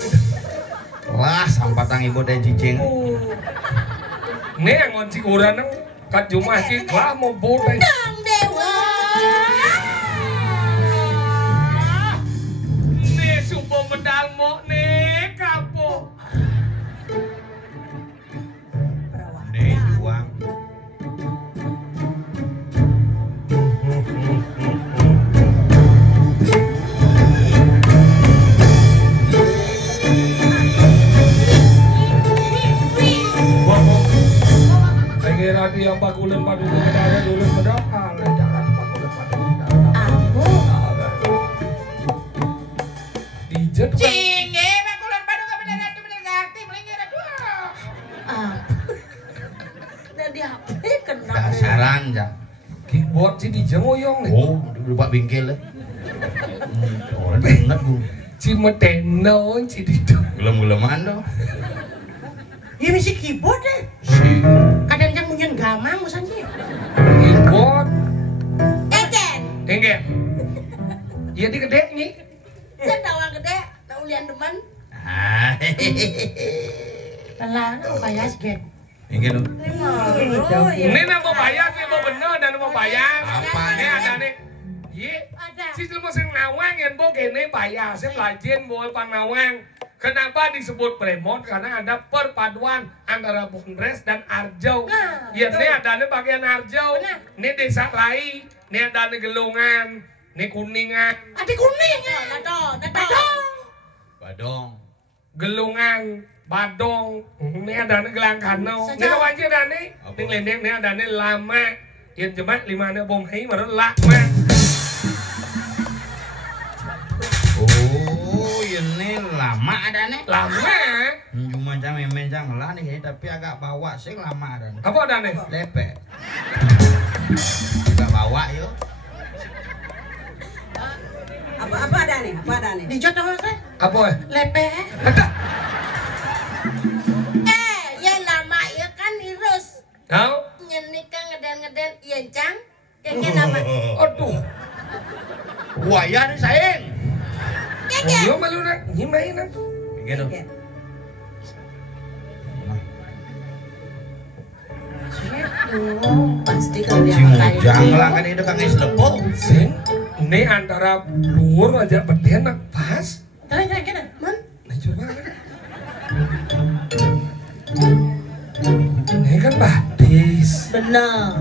Lah sampah tang ibu dan cicing. Nih yang ngonci kurang nang kat jumah cik lah mau botai. Dang dewa. Nih supo medal mo nih kapok. Nih juang. Lagi yang pakulen padu medalnya dulu medal kalah jangan pakulen padu medal. Aku. Dijet kan. Cinge pakulen padu ka bener ganti melingkir aku. Dan di HP kena. Dasaran ja. Keyboard sih dijeng oyong nih. Oh, lupa bingkil ya. Orang ingat bu. Cimeteno ci ditu. Gelem-geleman dong. Iya misi keyboard deh. Si. Kadang yang munyen gamang musan sih. Keyboard. Eken. Enggak. Iya di gede nih. Saya tawa gede, tahu lian deman. Ah. Lah, no bayas gen. Ingin lu. Ini nama bayar nih mau bener dan mau bayar. Apa Ini nih? ada nih. Iya. Ada. Si cuma sing nawang yang bo kene bayar. Saya pelajin bo panawang. Kenapa disebut Premon? Karena ada perpaduan antara Bundres dan Arjau. Nah, Ya, ini ada nih bagian Arjau. Benar. Ini desa Rai. Ini ada nih Gelungan. Ini Kuningan. Ada kuning ya. Badong. Badong. Gelungan. Badong. Ini ada nih Gelangkano. Ini Saja. wajib ada nih. Apa? Ini lendeng ini ada nih Lama. Yang jemat lima nih bom hai baru Lama. Oh, ini lama ada nih. Lama. Cuma jam memen jam lah nih tapi agak bawa sih lama ada nih. Apa ada nih? Lepe. Agak bawa yo. Apa ada nih? Apa ada nih? Di jodoh saya. Apa? Lepe. Ada. Ya lama ya kan irus. Tahu? Nyenika ngeden iya cang. Kayaknya nama. Aduh. Buaya nih sayang. Yo malu nak nyimain nak. Gitu. Pasti kalau dia Si pakai. mujang lah kan itu kang es lepok. Sing, ini antara luar aja beden nak pas. Kena, man. Nah coba kan. Ini kan badis. Benar.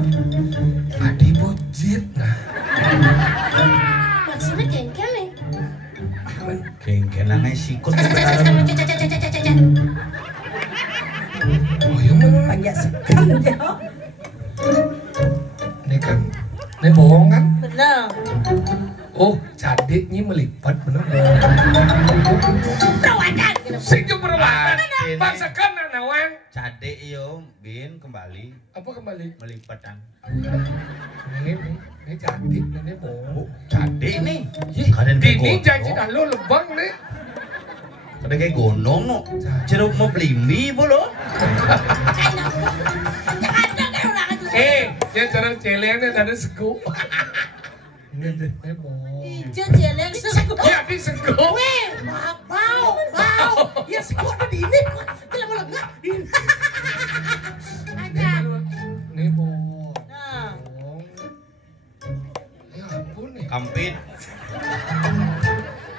Padi bojit nah. Maksudnya kengkel nih. Kengkenangnya sikut di Caca. Oh yang mana? Panjang sekali jauh. Ini kan, ini bohong kan? Benar. Oh, cadiknya melipat bener. Perawatan. Sing jeung perawatan. Ini. Bangsakan nawang. Cade yo bin kembali Apa kembali? melipatan. Ini cadik, ini bohong. Cade nih. Ih, Kadang ini kayak janji gondong. dah lo lebang nih. Kadang kayak gondong no. Jeruk mau belimbi bolo. Yang cara celengnya ada sego. Ini bohong. Ijo jelek sego. Ya, ini sego. Weh, bau. Ya sego di ini. Tidak boleh enggak. Aja. Ini bohong. Nah. Bohong. Ya ampun nih. Kampit.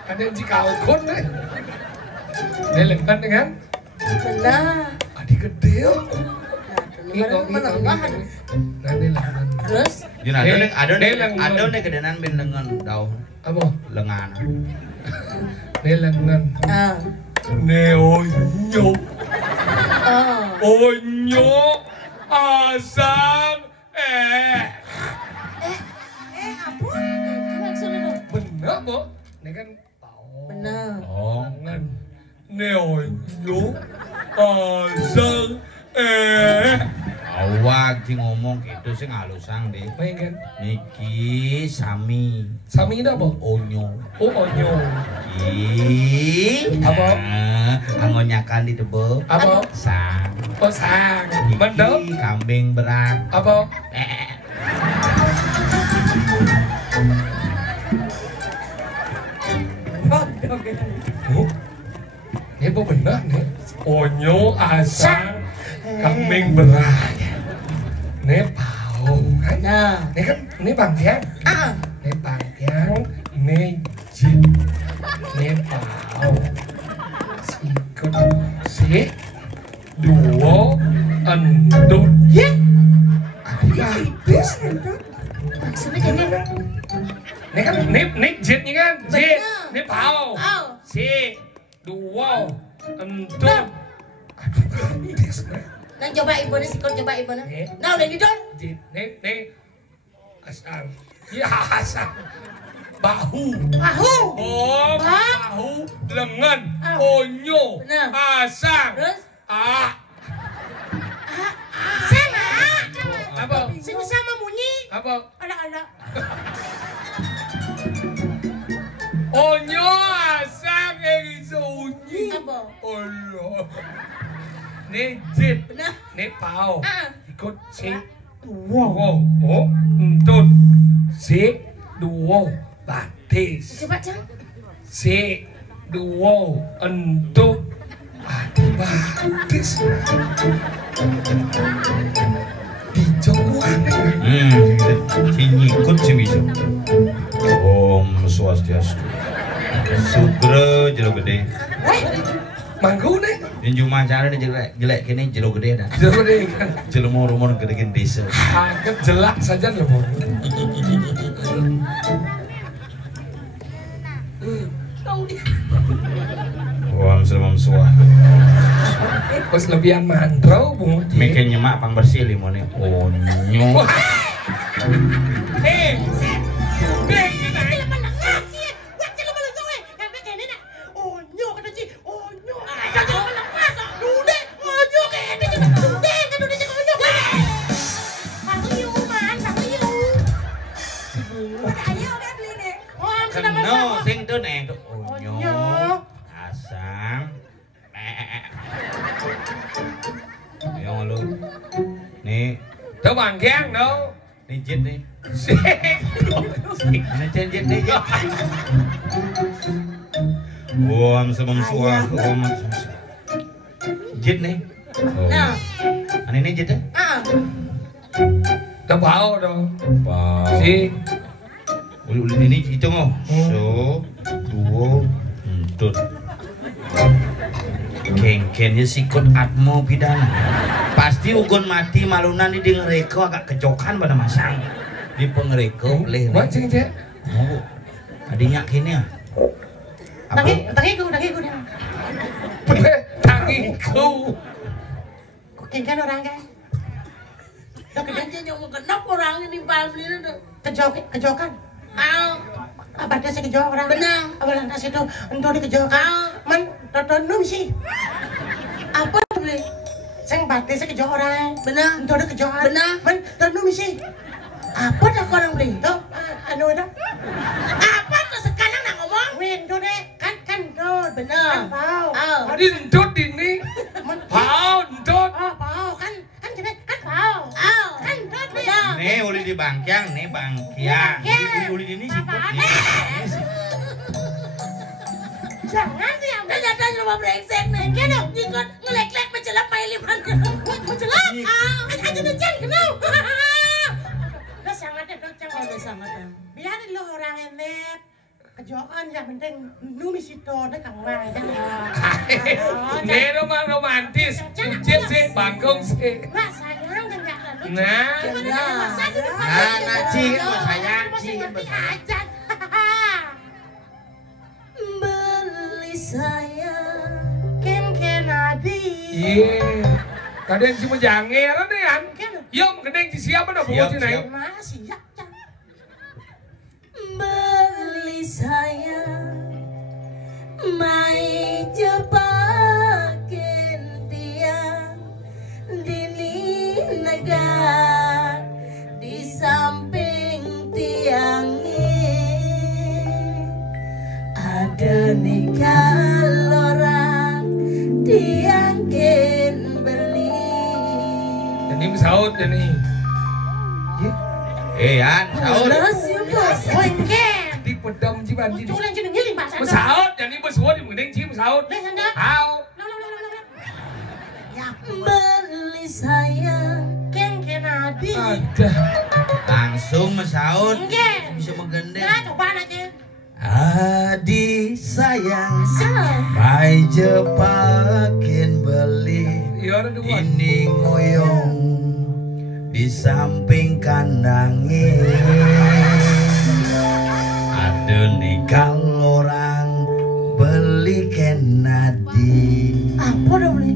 Ada yang cikalkon nih. Ini lengkap kan? Benar. Adik gede yo. Menengah. Nah ini lengan. Terus Jun ada lengan. nih kedenan bin lengan daun Apa? lengan. Ini lengan. ah. Ini onyo. Oh. Onyo. Asam. Apa? Maksudnya dong. Bener bu? Ini kan tahu. Benar. Lengan. Ini onyo. Asam. Awak sing ngomong gitu sing halusang deh. Main kan? Niki sami Sami ini apa? onyo. Oh onyo. Iki Apa? angonyakan di tebo. Apa? Sang. Oh sang. Mendem. Iki kambing berak. Apa? Bodoh kan. onyo asang kambing berai. Ne pao kan? Nah. Ne kan ne bangkiang. Ne bangkiang, ne jin. Ne pao. Sikut si duo endut. Ya. Habis. Maksudnya gini. Ini kan ini jitnya kan jit, Bener. ini pao, Pao. si, duo, entut, aduh habis nih. Nang coba ibu nih, sikut coba ibu nih. Nih. Nah udah gitu. Jit, nih, asal, ya asal, bahu, Bahu. oh bahu, lengan, Ah. onyo, Bener. asal, Terus? Sama, Sama. apa? Sama bunyi. Apa? Anak-anak. Onyo, asal, kayak sunyi. Apa? Allah. Nih jit, Bener. nih pao. Ah. Ikut si duo, oh entut, si duo batis, Coba cang. si duo entut, batis. Dijokuan. Si nyikut si bisa. Om Swastiastu. Sugro jero gede. Manggu nih, Yang cuma cara ini jelek kini jero gede dah. jadi kan Jelmo rumor gede desa. anggap jelak saja loh. Bang. Om Swah. Pas lebihan mandro, bung. Mikir nyemak pang bersih limone. Onyo. Eh, Keno sing tuh neng tuh onyo. Asam. Yang lu. Nih, tuh bangkiang đâu. nih jit nih. Sik. Ini jit nih jit. Om Swah. Om jit nih. Oh. Nah. Ini jit ya? Tuh bau đâu. Wow. Si. Uli ini hitung oh. So, duo, entut. Kengkennya sikut atmo pidana. Pasti ugon mati malunan di ngereko agak kecokan pada masang. Di pengereko leh. Macing dia. Oh. Adinya kini ya. Tangiku dia. Tangiku. Kok kan orang kan? Dah kerja nyok kenapa orang ini palm ini tuh kejokan. Abadnya saya kejok orang. Benar. Abalan tas itu untuk dikejokan. Man, tonton sih. Apa boleh? Saya batis saya kejok orang. Benar. Untuk dikejokan. Benar. Man, tonton sih. Apa dah orang beli? Tuh, anu dah. Apa tuh sekarang nak ngomong? Win tuh deh, kan tuh. Benar. Pau. Entut ini. Pau, entut. Pau kan gini kan pau. Kan tuh benar. Nih uli di bangkiang, nih bangkiang. Uli ini sikut nih. Jangan sih yang kelihatan rumah brengsek nih. Kan dong, ikut ngelek-lek mencelap main liman. Mencelap? Aja nujan kenal. Udah sangat ya, udah sangat ya. Biarin lo orang ini kejokan yang penting numis itu deh kang wang Ini romantis. Ucit sih, bangkong sih. Nggak sayang kan nggak lalu. Nah. Nah, cing, sayang, cing. Aja. Beli saya Ken Kennedy. Iya. Kadang si menjangir nih kan. Yo, kadang si siapa dah Siap, bungkus ini. Masih ya. Beli saya mai jepakin tiang dini negar di samping tiangnya ada nikah orang tiangkin beli. Jadi saut jadi. Yan, sahur. Di pedam ciban di. Cukulan jeneng ngiling bahasa. Saut jadi bersuara di mending cim saut. Deh sanda. Au. beli sayang Ken Kenadi. Ada. Langsung mesaut. Nggih. Bisa megendeng. Nah, coba aja. Adi sayang, So. pai jepakin beli. Iya, ada dua. Ini ngoyong di samping kandangnya. Ada nih kalau orang beli Kenadi. Apa dong beli?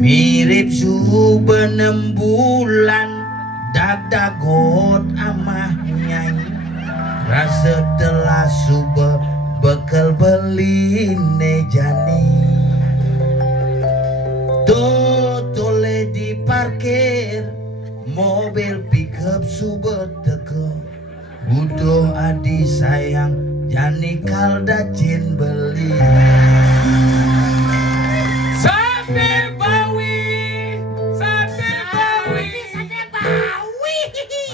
Mirip suhu 6 bulan, dag-dagot amah nyanyi. Rasa telah subuh bekal beli nejani. Totole di parkir mobil pickup subuh teko. Udah adi sayang jani kalda jin beli. Sate Bawi. Sate Bawi. Sate Bawi.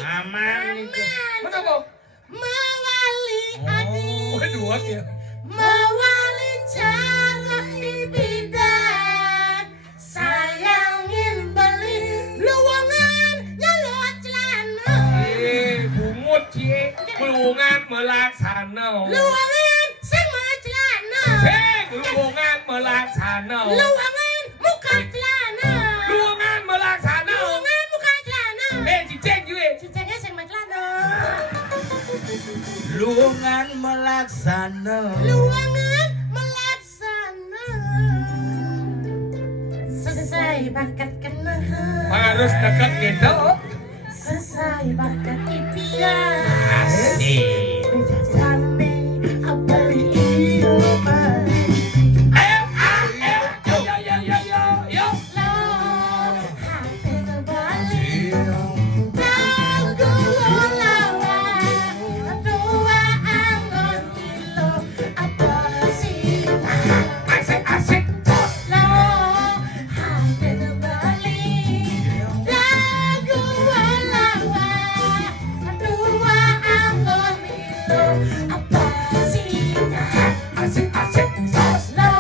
Aman itu. Mana kok? Mewali adi. Oh, dua ya. Mewali cara ibidan. Sayangin beli luwangan nyalot celana. Bungut ye. Pelungan melaksana. Luwangan sama celana. Luwangan melaksana. Luwangan muka celana. Luwangan melaksana. Luwangan muka celana. Ciceng juga. Cicengnya sama celana. Luangan melaksana. Luwangan melaksana. Selesai bakat kena. Harus dekat gitu. Selesai bakat impian. Asik. Rame abadi iman. Ayo, yo. Lo hati terbalik. Lagu lawa. Dua anggon kilo. Apa sih? Asik. Lo hati terbalik. Lagu lawa. Dua anggon kilo. Apa sih? Asik. Lo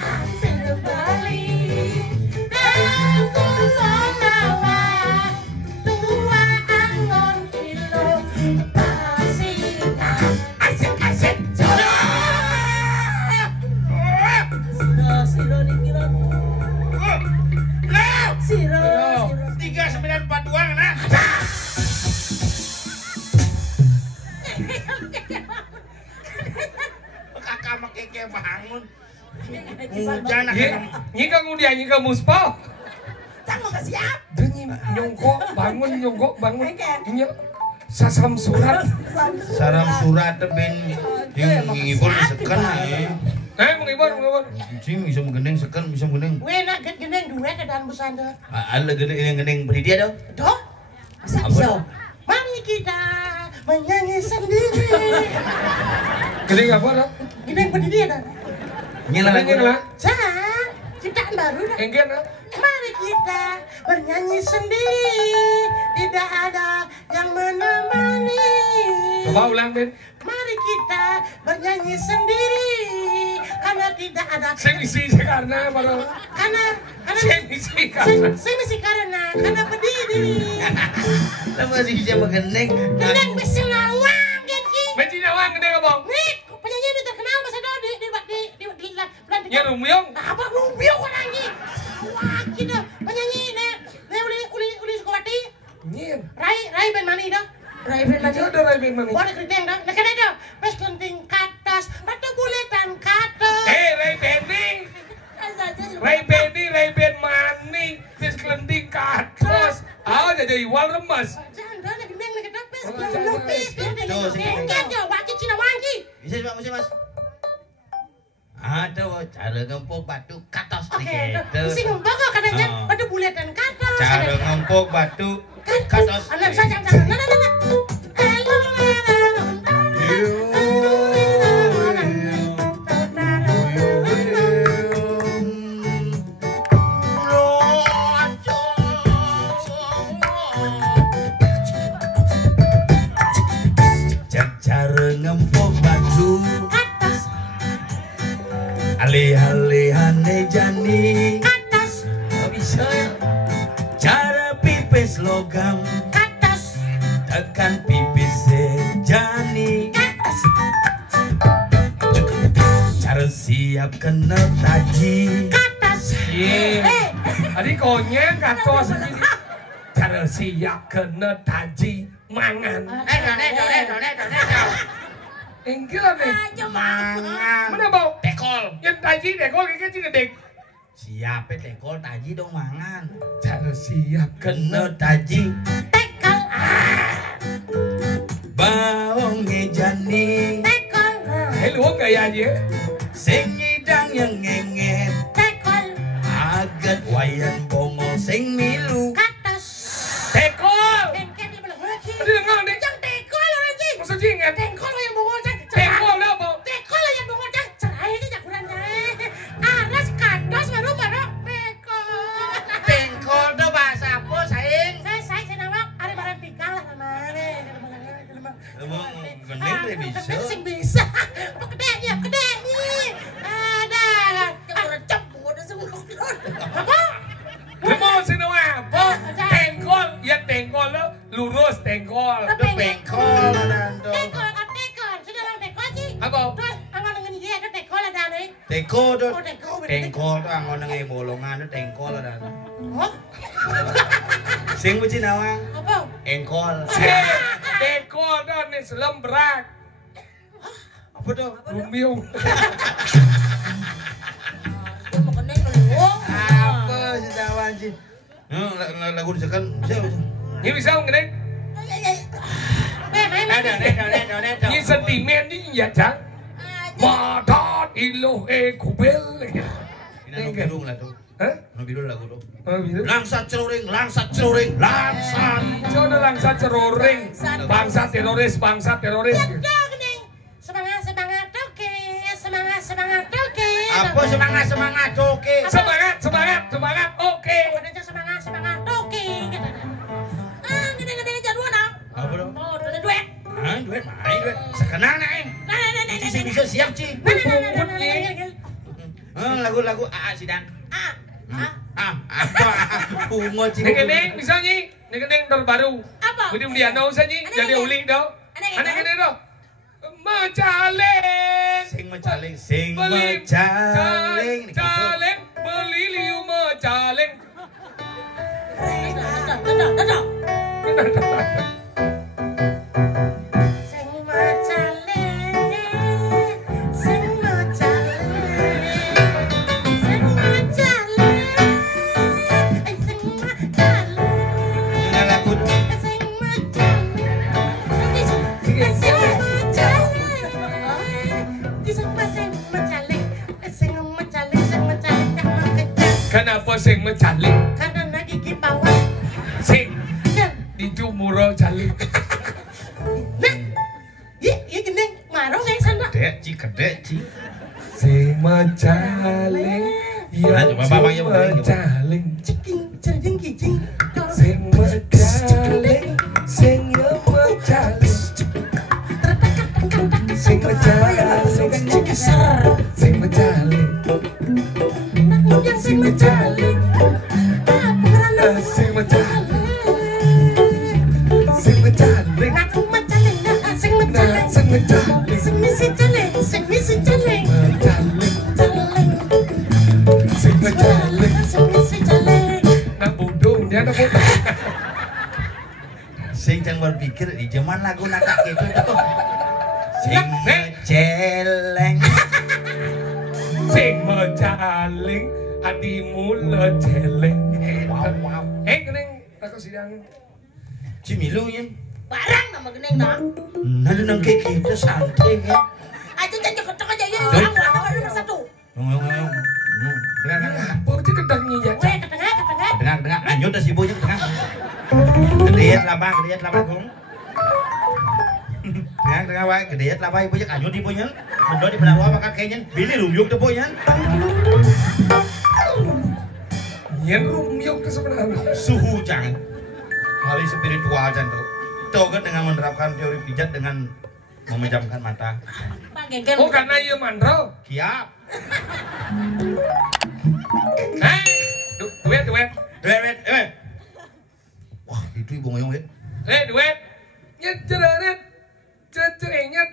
hampir terbalik. Lagu lawa. Dua anggon kilo. Asik. Siro dikira Siro 3942 nah. Kakak make ke bangun. Hujan Nyika ngudian nyika muspa. Cang mau siap Nyongkok bangun. Nya sasam surat. saram surat ben yang ngibur sekan Mengibur. Cing bisa menggendeng sekan bisa menggendeng. Wena gendeng duet ke dalam busanda. Ada gendeng beri dia dong. Doh, Apa? mari kita menyanyi sendiri. Gede apa dah? Gendeng berdiri dah. Nyala lagi. Jangan, ciptaan baru dah. Enggen dah. Mari kita bernyanyi sendiri. Tidak ada yang menemani. Coba ulang Ben. Mari kita bernyanyi sendiri. Karena tidak ada. Semisi karena baru. Karena Semisi karena. semisi karena berdiri. Lah masih bisa menggendeng. Gendeng bisa ngawang, Genki. Mesti nawang gede abang. Nih, penyanyi ini terkenal masa dulu di Ya rumyong. apa rubio orangnya? Wah, kita penyanyi nih uli Sukawati. Nyen. Rai ben mani dah. Rai ben mani. Jodoh rai ben mani. Boleh keriting dah. Nah kena dah. Pas kelenting katas, batu buletan katas. Rai Benny, rai ben mani. Pis kelenting katos. Aw jadi wal remas. Jangan dah nak gendeng nak kedap pes. Jangan. Lupis gendeng. Tuh, sini. Gendeng dah. Wajib Cina wangi. Bisa mas. Ada cara ngempuk batu katos Oke, gitu. mesti ngembang kok kadang-kadang batu buletan katas. Cara ngempuk batu katos. Anak saya jangan. Nah. Cara ngempuk batu Katas. alih-alihane jani Katas. akan pipis sejani cara siap kena taji Ye. Adi konyeng kato segini. Cara siap kena taji mangan. Enggak lah nih. mangan Mana bau? tekol Yang taji dekol kayak gini dek. siapa tekol taji dong mangan Cara siap kena kena taji Tekol, baong ngejani tekol, lu kayak aja. sing ngidang yang ngenget tekol, agat wayan bongol sing milu katos. Tekol. Bengkel di belakang lagi. Ada dengar nih. Yang tekol lo anjing. Maksud jinget. Tekol lo yang bongol cang. Tekol lah bau. Tekol lo yang bongol cang. Cerai aja jaguran jahe. Aras kados baru tekol. tengkol tuh bahasa apa saing Saya nawak ada barang tikal lah sama nih. emang gendeng deh bisa Sing bisa. Apa kedenya, kedenya. Ada. Recep udah semua. Apa? Lu mau sini apa? Tengkol. Ya tengkol lo lurus tengkol. tuh bengkol dan tuh Tekol kan tekol. Sudah lang tekol sih. Apa? Terus angon dengan dia ada tekol ada nih. teko tuh Oh tekol. tengkol tuh angon nang bolongan tuh tengkol ada Oh, sing buci nawang apa? engkol Tekol dah nih selembrak. apa tuh Rumiung. Mau kena keluar. apa sih nawang sih lagu disekan siapa tuh Ini bisa ngene. ada Ini sentimen ini ya cang. Mata iloh kubel. ini anu bidung lah tuh Hah? anu bidung lagu tuh Oh, gitu. langsat ceruring langsat ceruring langsat Coba langsa ceroring. Bangsa teroris, bangsa teroris. Semangat semangat oke, semangat semangat oke. apa semangat semangat oke Semangat, semangat, semangat. Oke. Udah semangat semangat oke. Ah, gede-gede jadwal nak. apa tuh Oh, udah duit. ah duit main duit sekenang naik sih bisa siap sih lagu-lagu sidang apa bungo cing Neng bisa nyi. Neng terbaru. Apa? Udah dia nau saja jadi uling dah. Aneh gede dah. Macaleng. sing mecaling sing Beli mecaling caleng beli liu macaleng. Dadah. Sing macale, sing macale, sing macale, sing macale, ini lagu tuh sing macale, Kenapa sing mecaling? karena lagi kipawat. Sing Nah, dijumuro caling. iya gini, marung kayak sana. gede ci gede ci Sing mecaling. Ya Coba Babang, ya, Babang, coba. mecaling. Ciking, cerding, kijing. Sing mecaling. Sing ya mecaling. Sing mecaling. Sing mecaling. Sing mecaling. Sing mecaling. Sing mecaling. Sing mecaling. Sing misi caling, sing misi caling. Mecaling. Caling, Sing mecaling. sing misi caling. Nak budung dia nak budung. sing jangan berpikir di zaman lagu nakak gitu tuh sing celeng Sing mecaling. Adimu le celeng. wow Keneng aku sidang. cimilu ya Barang nama geneng nak. nada nang kayak gitu santai kan Aja jangan ketok aja ya. Orang nomor satu. dengar Apa sih kedangnya ya? Weh, ke tengah, ke tengah. dengar anjut dah si bocah dengar gedeet labah kong dengar wae gedeet labah ibu cek anjut ibu nyen mendo di benar apa kakeknya bini rumyuk teh boy nyen Yang rumyuk ke sebenarnya. suhu jangan kali spiritual jangan tuh kan dengan menerapkan teori pijat dengan memejamkan mata Panggil Oh karena iya mandro. kiap Duet. wah itu ibu ngoyong ya Duet. Nyecerenet. Cecerenyet.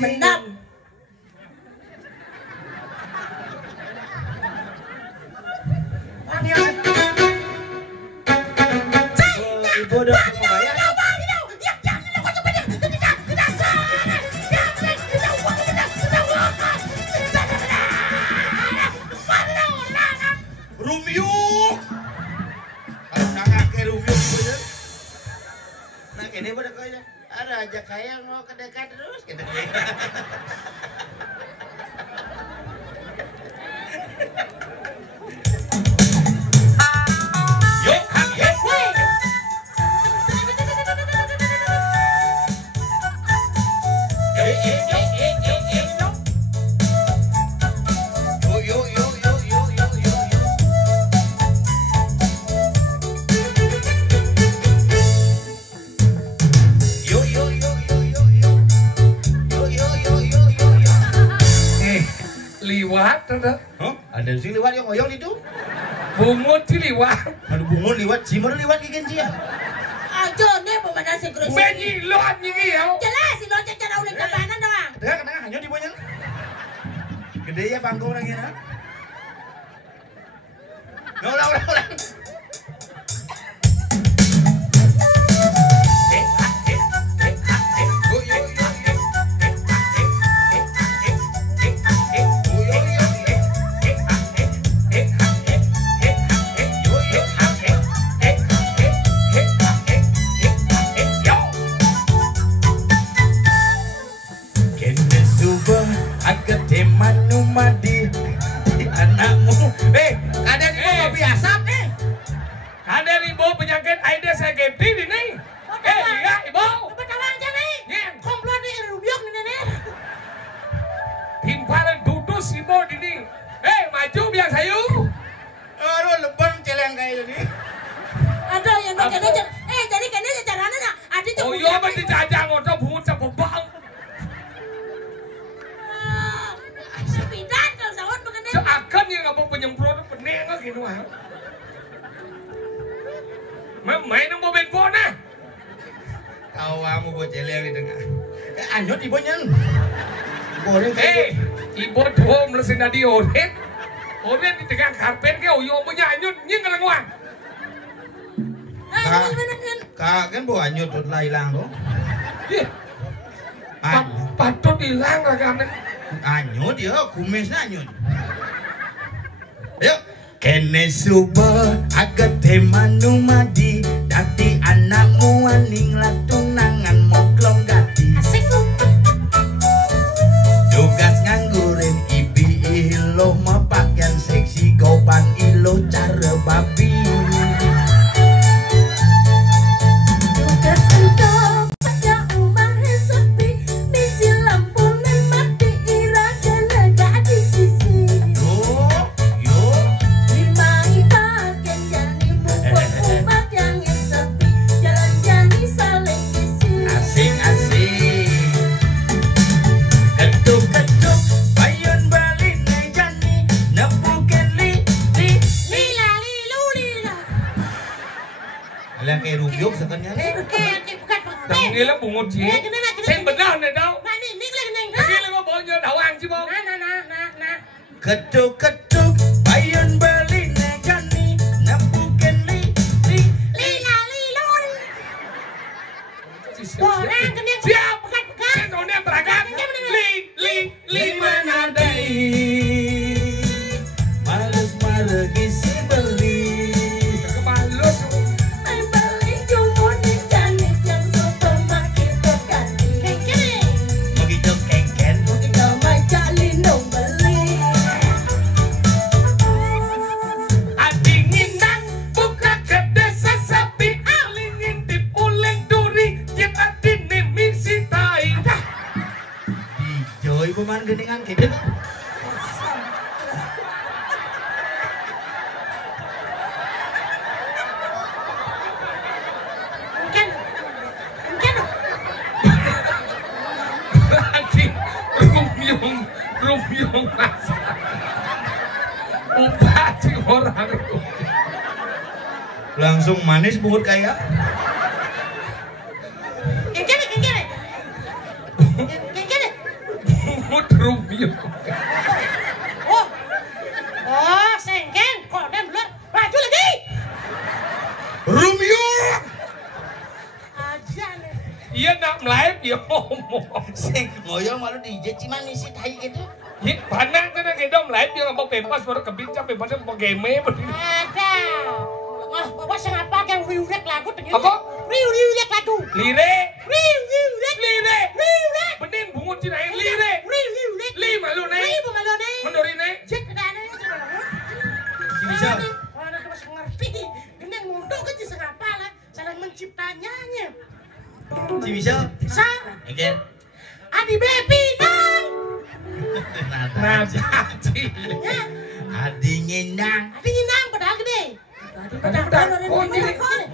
Mendap. Ibu udah membayar. Rumyuk. Kalau sangat ke rumyuk bener. Nah ini pada kaya ada aja kaya mau kedekat terus gitu. Yuk, yes. Liwat ada. Hah? Ada sih liwat yang ngoyong itu. Bungut si liwat. Aduh bungut liwat, cimur liwat gigin sih ya. Ajo nih pemanah si Chris. Benyi lot nyingi ya. Jelas si lo cara udah kabanan doang. Tengah hanya di banyak. Gede ya panggung lagi na. Ulang. Madi anakmu ada di bawah biasa nih Ada ibu penyakit Aedes aegypti ini. Iya ibu. Betul aja nih. Komplot nih rubiok nih nenek. Timpalan dudus ibu ini. Maju biang sayu. aduh lebang celeng kayak ini Ada yang kene jadi kene caranya nak. Adi tuh. Oh iya mesti jajang otak bungut sepebang. Pindah kalau sawat begini. Seakan yang ngabung penyemprot peneng gitu ah. Main nang bobek bona. kawamu buat celeng di tengah anyot ibunya goreng ibu tuh melesin tadi oret. Oret di tengah karpet ke oyo punya anyut nyeng ngelengwang. kan bawa anyot tuh lah hilang tuh Patut hilang ragamnya. anyut ya kumisnya anyut yuk kene suba agak temanu madi dati anakmu aning latunangan moklong gati tugas nganggurin ibi ilo mapakyan seksi goban ilo cara babi tugas untuk pada rumah sepi misi lampu nan mati ira kena di sisi yo dimai pakai jani buat umat yang sepi jalan jani saling isi asik ketuk bayun bali nejani nepuken li Lila lilu lila. alang kayak rubyok sebenarnya Bukan Yang gila bungut sih. Saya benar nih tau. Nah ini lagi neng. Gila kok baunya dawang sih bang. Nah. ketuk bayun bali nejani nepuken li Lila lilu. Orang kenyang. Siap. Bukan. Saya tahu dia beragam. Li mana dai. males maregi si beli Kemalus. main balik cuma di jani yang supermarket terganti begitu kengken kita baca lindung beli Adingin dan buka ke desa sapi. Alingin tip uleng duri. Jep adine misi tai. Joy peman geningan gitu Mungkin. Anjing rumyung masa. Upati orang langsung manis bungut kayak Rumio. Oh, sengken, kode bener. Maju lagi. Romeo. Aja nih. Iya nak live ya ngomong. Sing ngoyo malu DJ cuman isi tai gitu. Hit panas kan kita live dia ngomong bebas baru kebincang bebas mau game begini. Ada. Wah, siapa yang riurek lagu dengan Apa? Riurek lagu. Lire. Riurek. Lire. Riurek. Bening bungut cina lire. Riurek. Li malu nih. Ribu malu nih. Mendori nih. Cek kedane. Bisa. Orang itu masih ngerti. Gendeng mundur kan bisa ngapa lah. Saling menciptanya. Bisa. Sa. Oke. Adi baby nang. Nah jadi. Adi ngendang. Adi nang padahal gede. Padahal oh ini.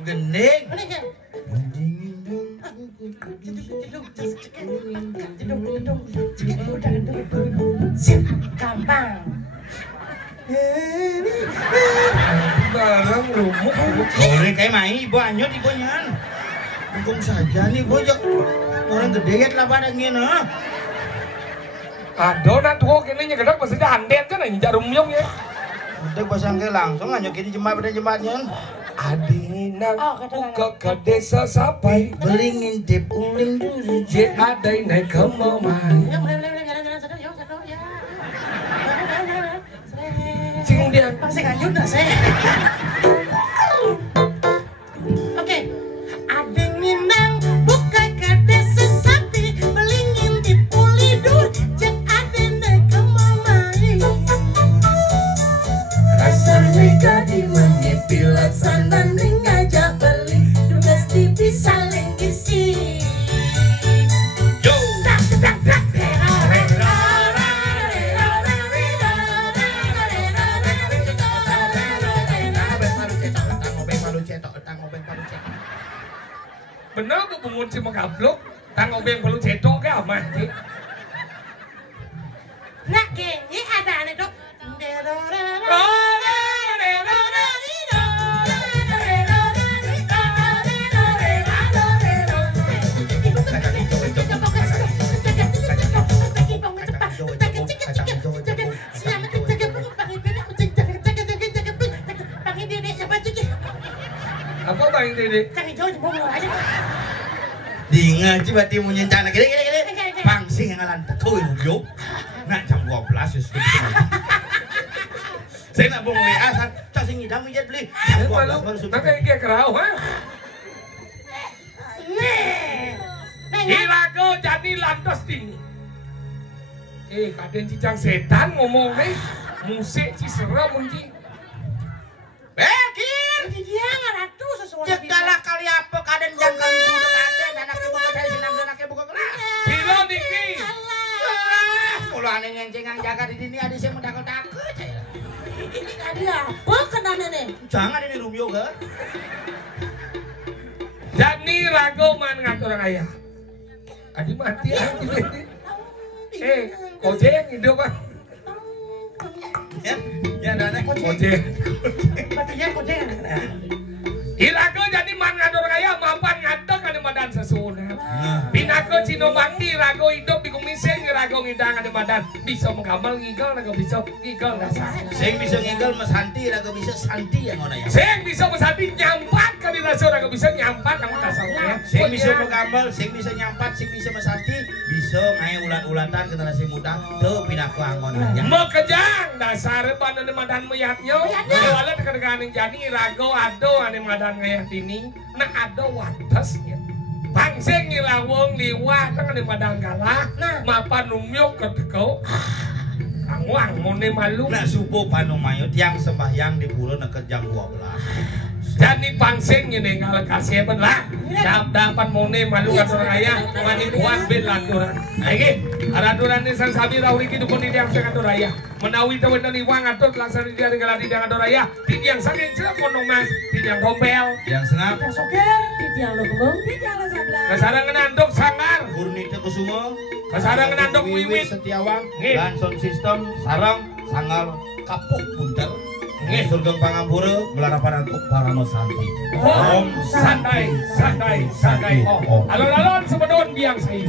Gendeng. Ini kan. Gampang. Barang rumuk. Boleh kayak mai, ibu anyut ibu nyan. Dukung saja nih bojok. Orang gede lah pada ngene. Aduh nak tuh kini nyegedek pasti handet kan nih jarum yong ya. Udah pasang ke langsung anyokin di jemaat pada jemaatnya. Adinang buka ke desa sapai Beli ngintip uling dulu. je adai naik ke mamai. Cing dia. Pasti kanjut dah saya. Oke. Ada nginang buka kade sesapi belingin di pulidur cek ada naik ke mamai. Rasanya di menyepi laksanan ring aja beli Dugas tipis saling gisi Yo. Bener tuh bungut si magablok. Tang obeng perlu cedok ke apa sih? Nak gini ada aneh dok. Apa bang Dede? Dinga coba timu nyencana gini. Pangsing yang ngalan tuh yuk. Nak jam 12 wis. Saya nak bong WA san, cak sing ngidam njet beli. Jam 12 baru sudah. Nanti kayak kerau ha? Irago jadi lantas tinggi. Kaden cicang setan ngomong nih. Musik Cisera mungkin. Bekin. Dia ngaratu sesuatu. Jegala kali apa kaden jam kali kudu kaden anak ibu saya senang anaknya buka kelas. Piro niki? Kalau aneh ngencengang jaga di sini ada saya mentakut-takut. Ini tadi apa kena nenek? Jangan ini Romeo ke? Jadi rago man ngatur ayah. Adi mati adi bedi. Kojeng hidup kan? Ya ada Kojeng. Batunya koceng. Irago jadi man ngatur ayah mapan ngatur kan badan sesunat. Pinako Cino Bangdi rago hidup di kumiseng rago ngidang ada badan bisa menggambar ngigal naga bisa ngigal nasa. Sing bisa ngigel Mas Santi raga bisa Santi yang ngono ya. Sing bisa mesati nyampat kan dirasa raga bisa nyampat kamu dasarnya. Sing bisa menggambar, sing bisa nyampat, sing bisa Mas Santi bisa ngae ulat-ulatan generasi muda teu pinaku angon aja. Mekejang dasar badan madan meyatnya. Wala dekat-dekat jadi rago ado ane madan ngayat ini. Nah ado watasnya. Pangseng ngilawong liwat kan ane madan galah. Mapan numyok ketekau. Kamu angone malu. Nah subuh panumayut yang sembahyang di pura neket jam 12. Jadi pangseng ini kalau kasih belah. Dapat mone malu kan orang ayah. Mani buat belaturan. Lagi araturan ini sang sabi rauri kitu pun di yang sangat raya. Menawi tahu dan iwang atau laksana dia dengan di yang raya. Di yang sangat celak monong mas. Di yang rompel. Yang sengap Yang soger. Tidiang lo gembong, tidiang lo sabla. Kasarang ngendok sangar. Gurnita Kusumo, Kasarang ngendok wiwit. Setiawang, Nggih. dan sound system sarang sangal kapuk buntel. Nggih. Surgeng Pangambura melarapan untuk para Santi. Om santai, santai, santai. Oh, alon-alon sebedon biang saya.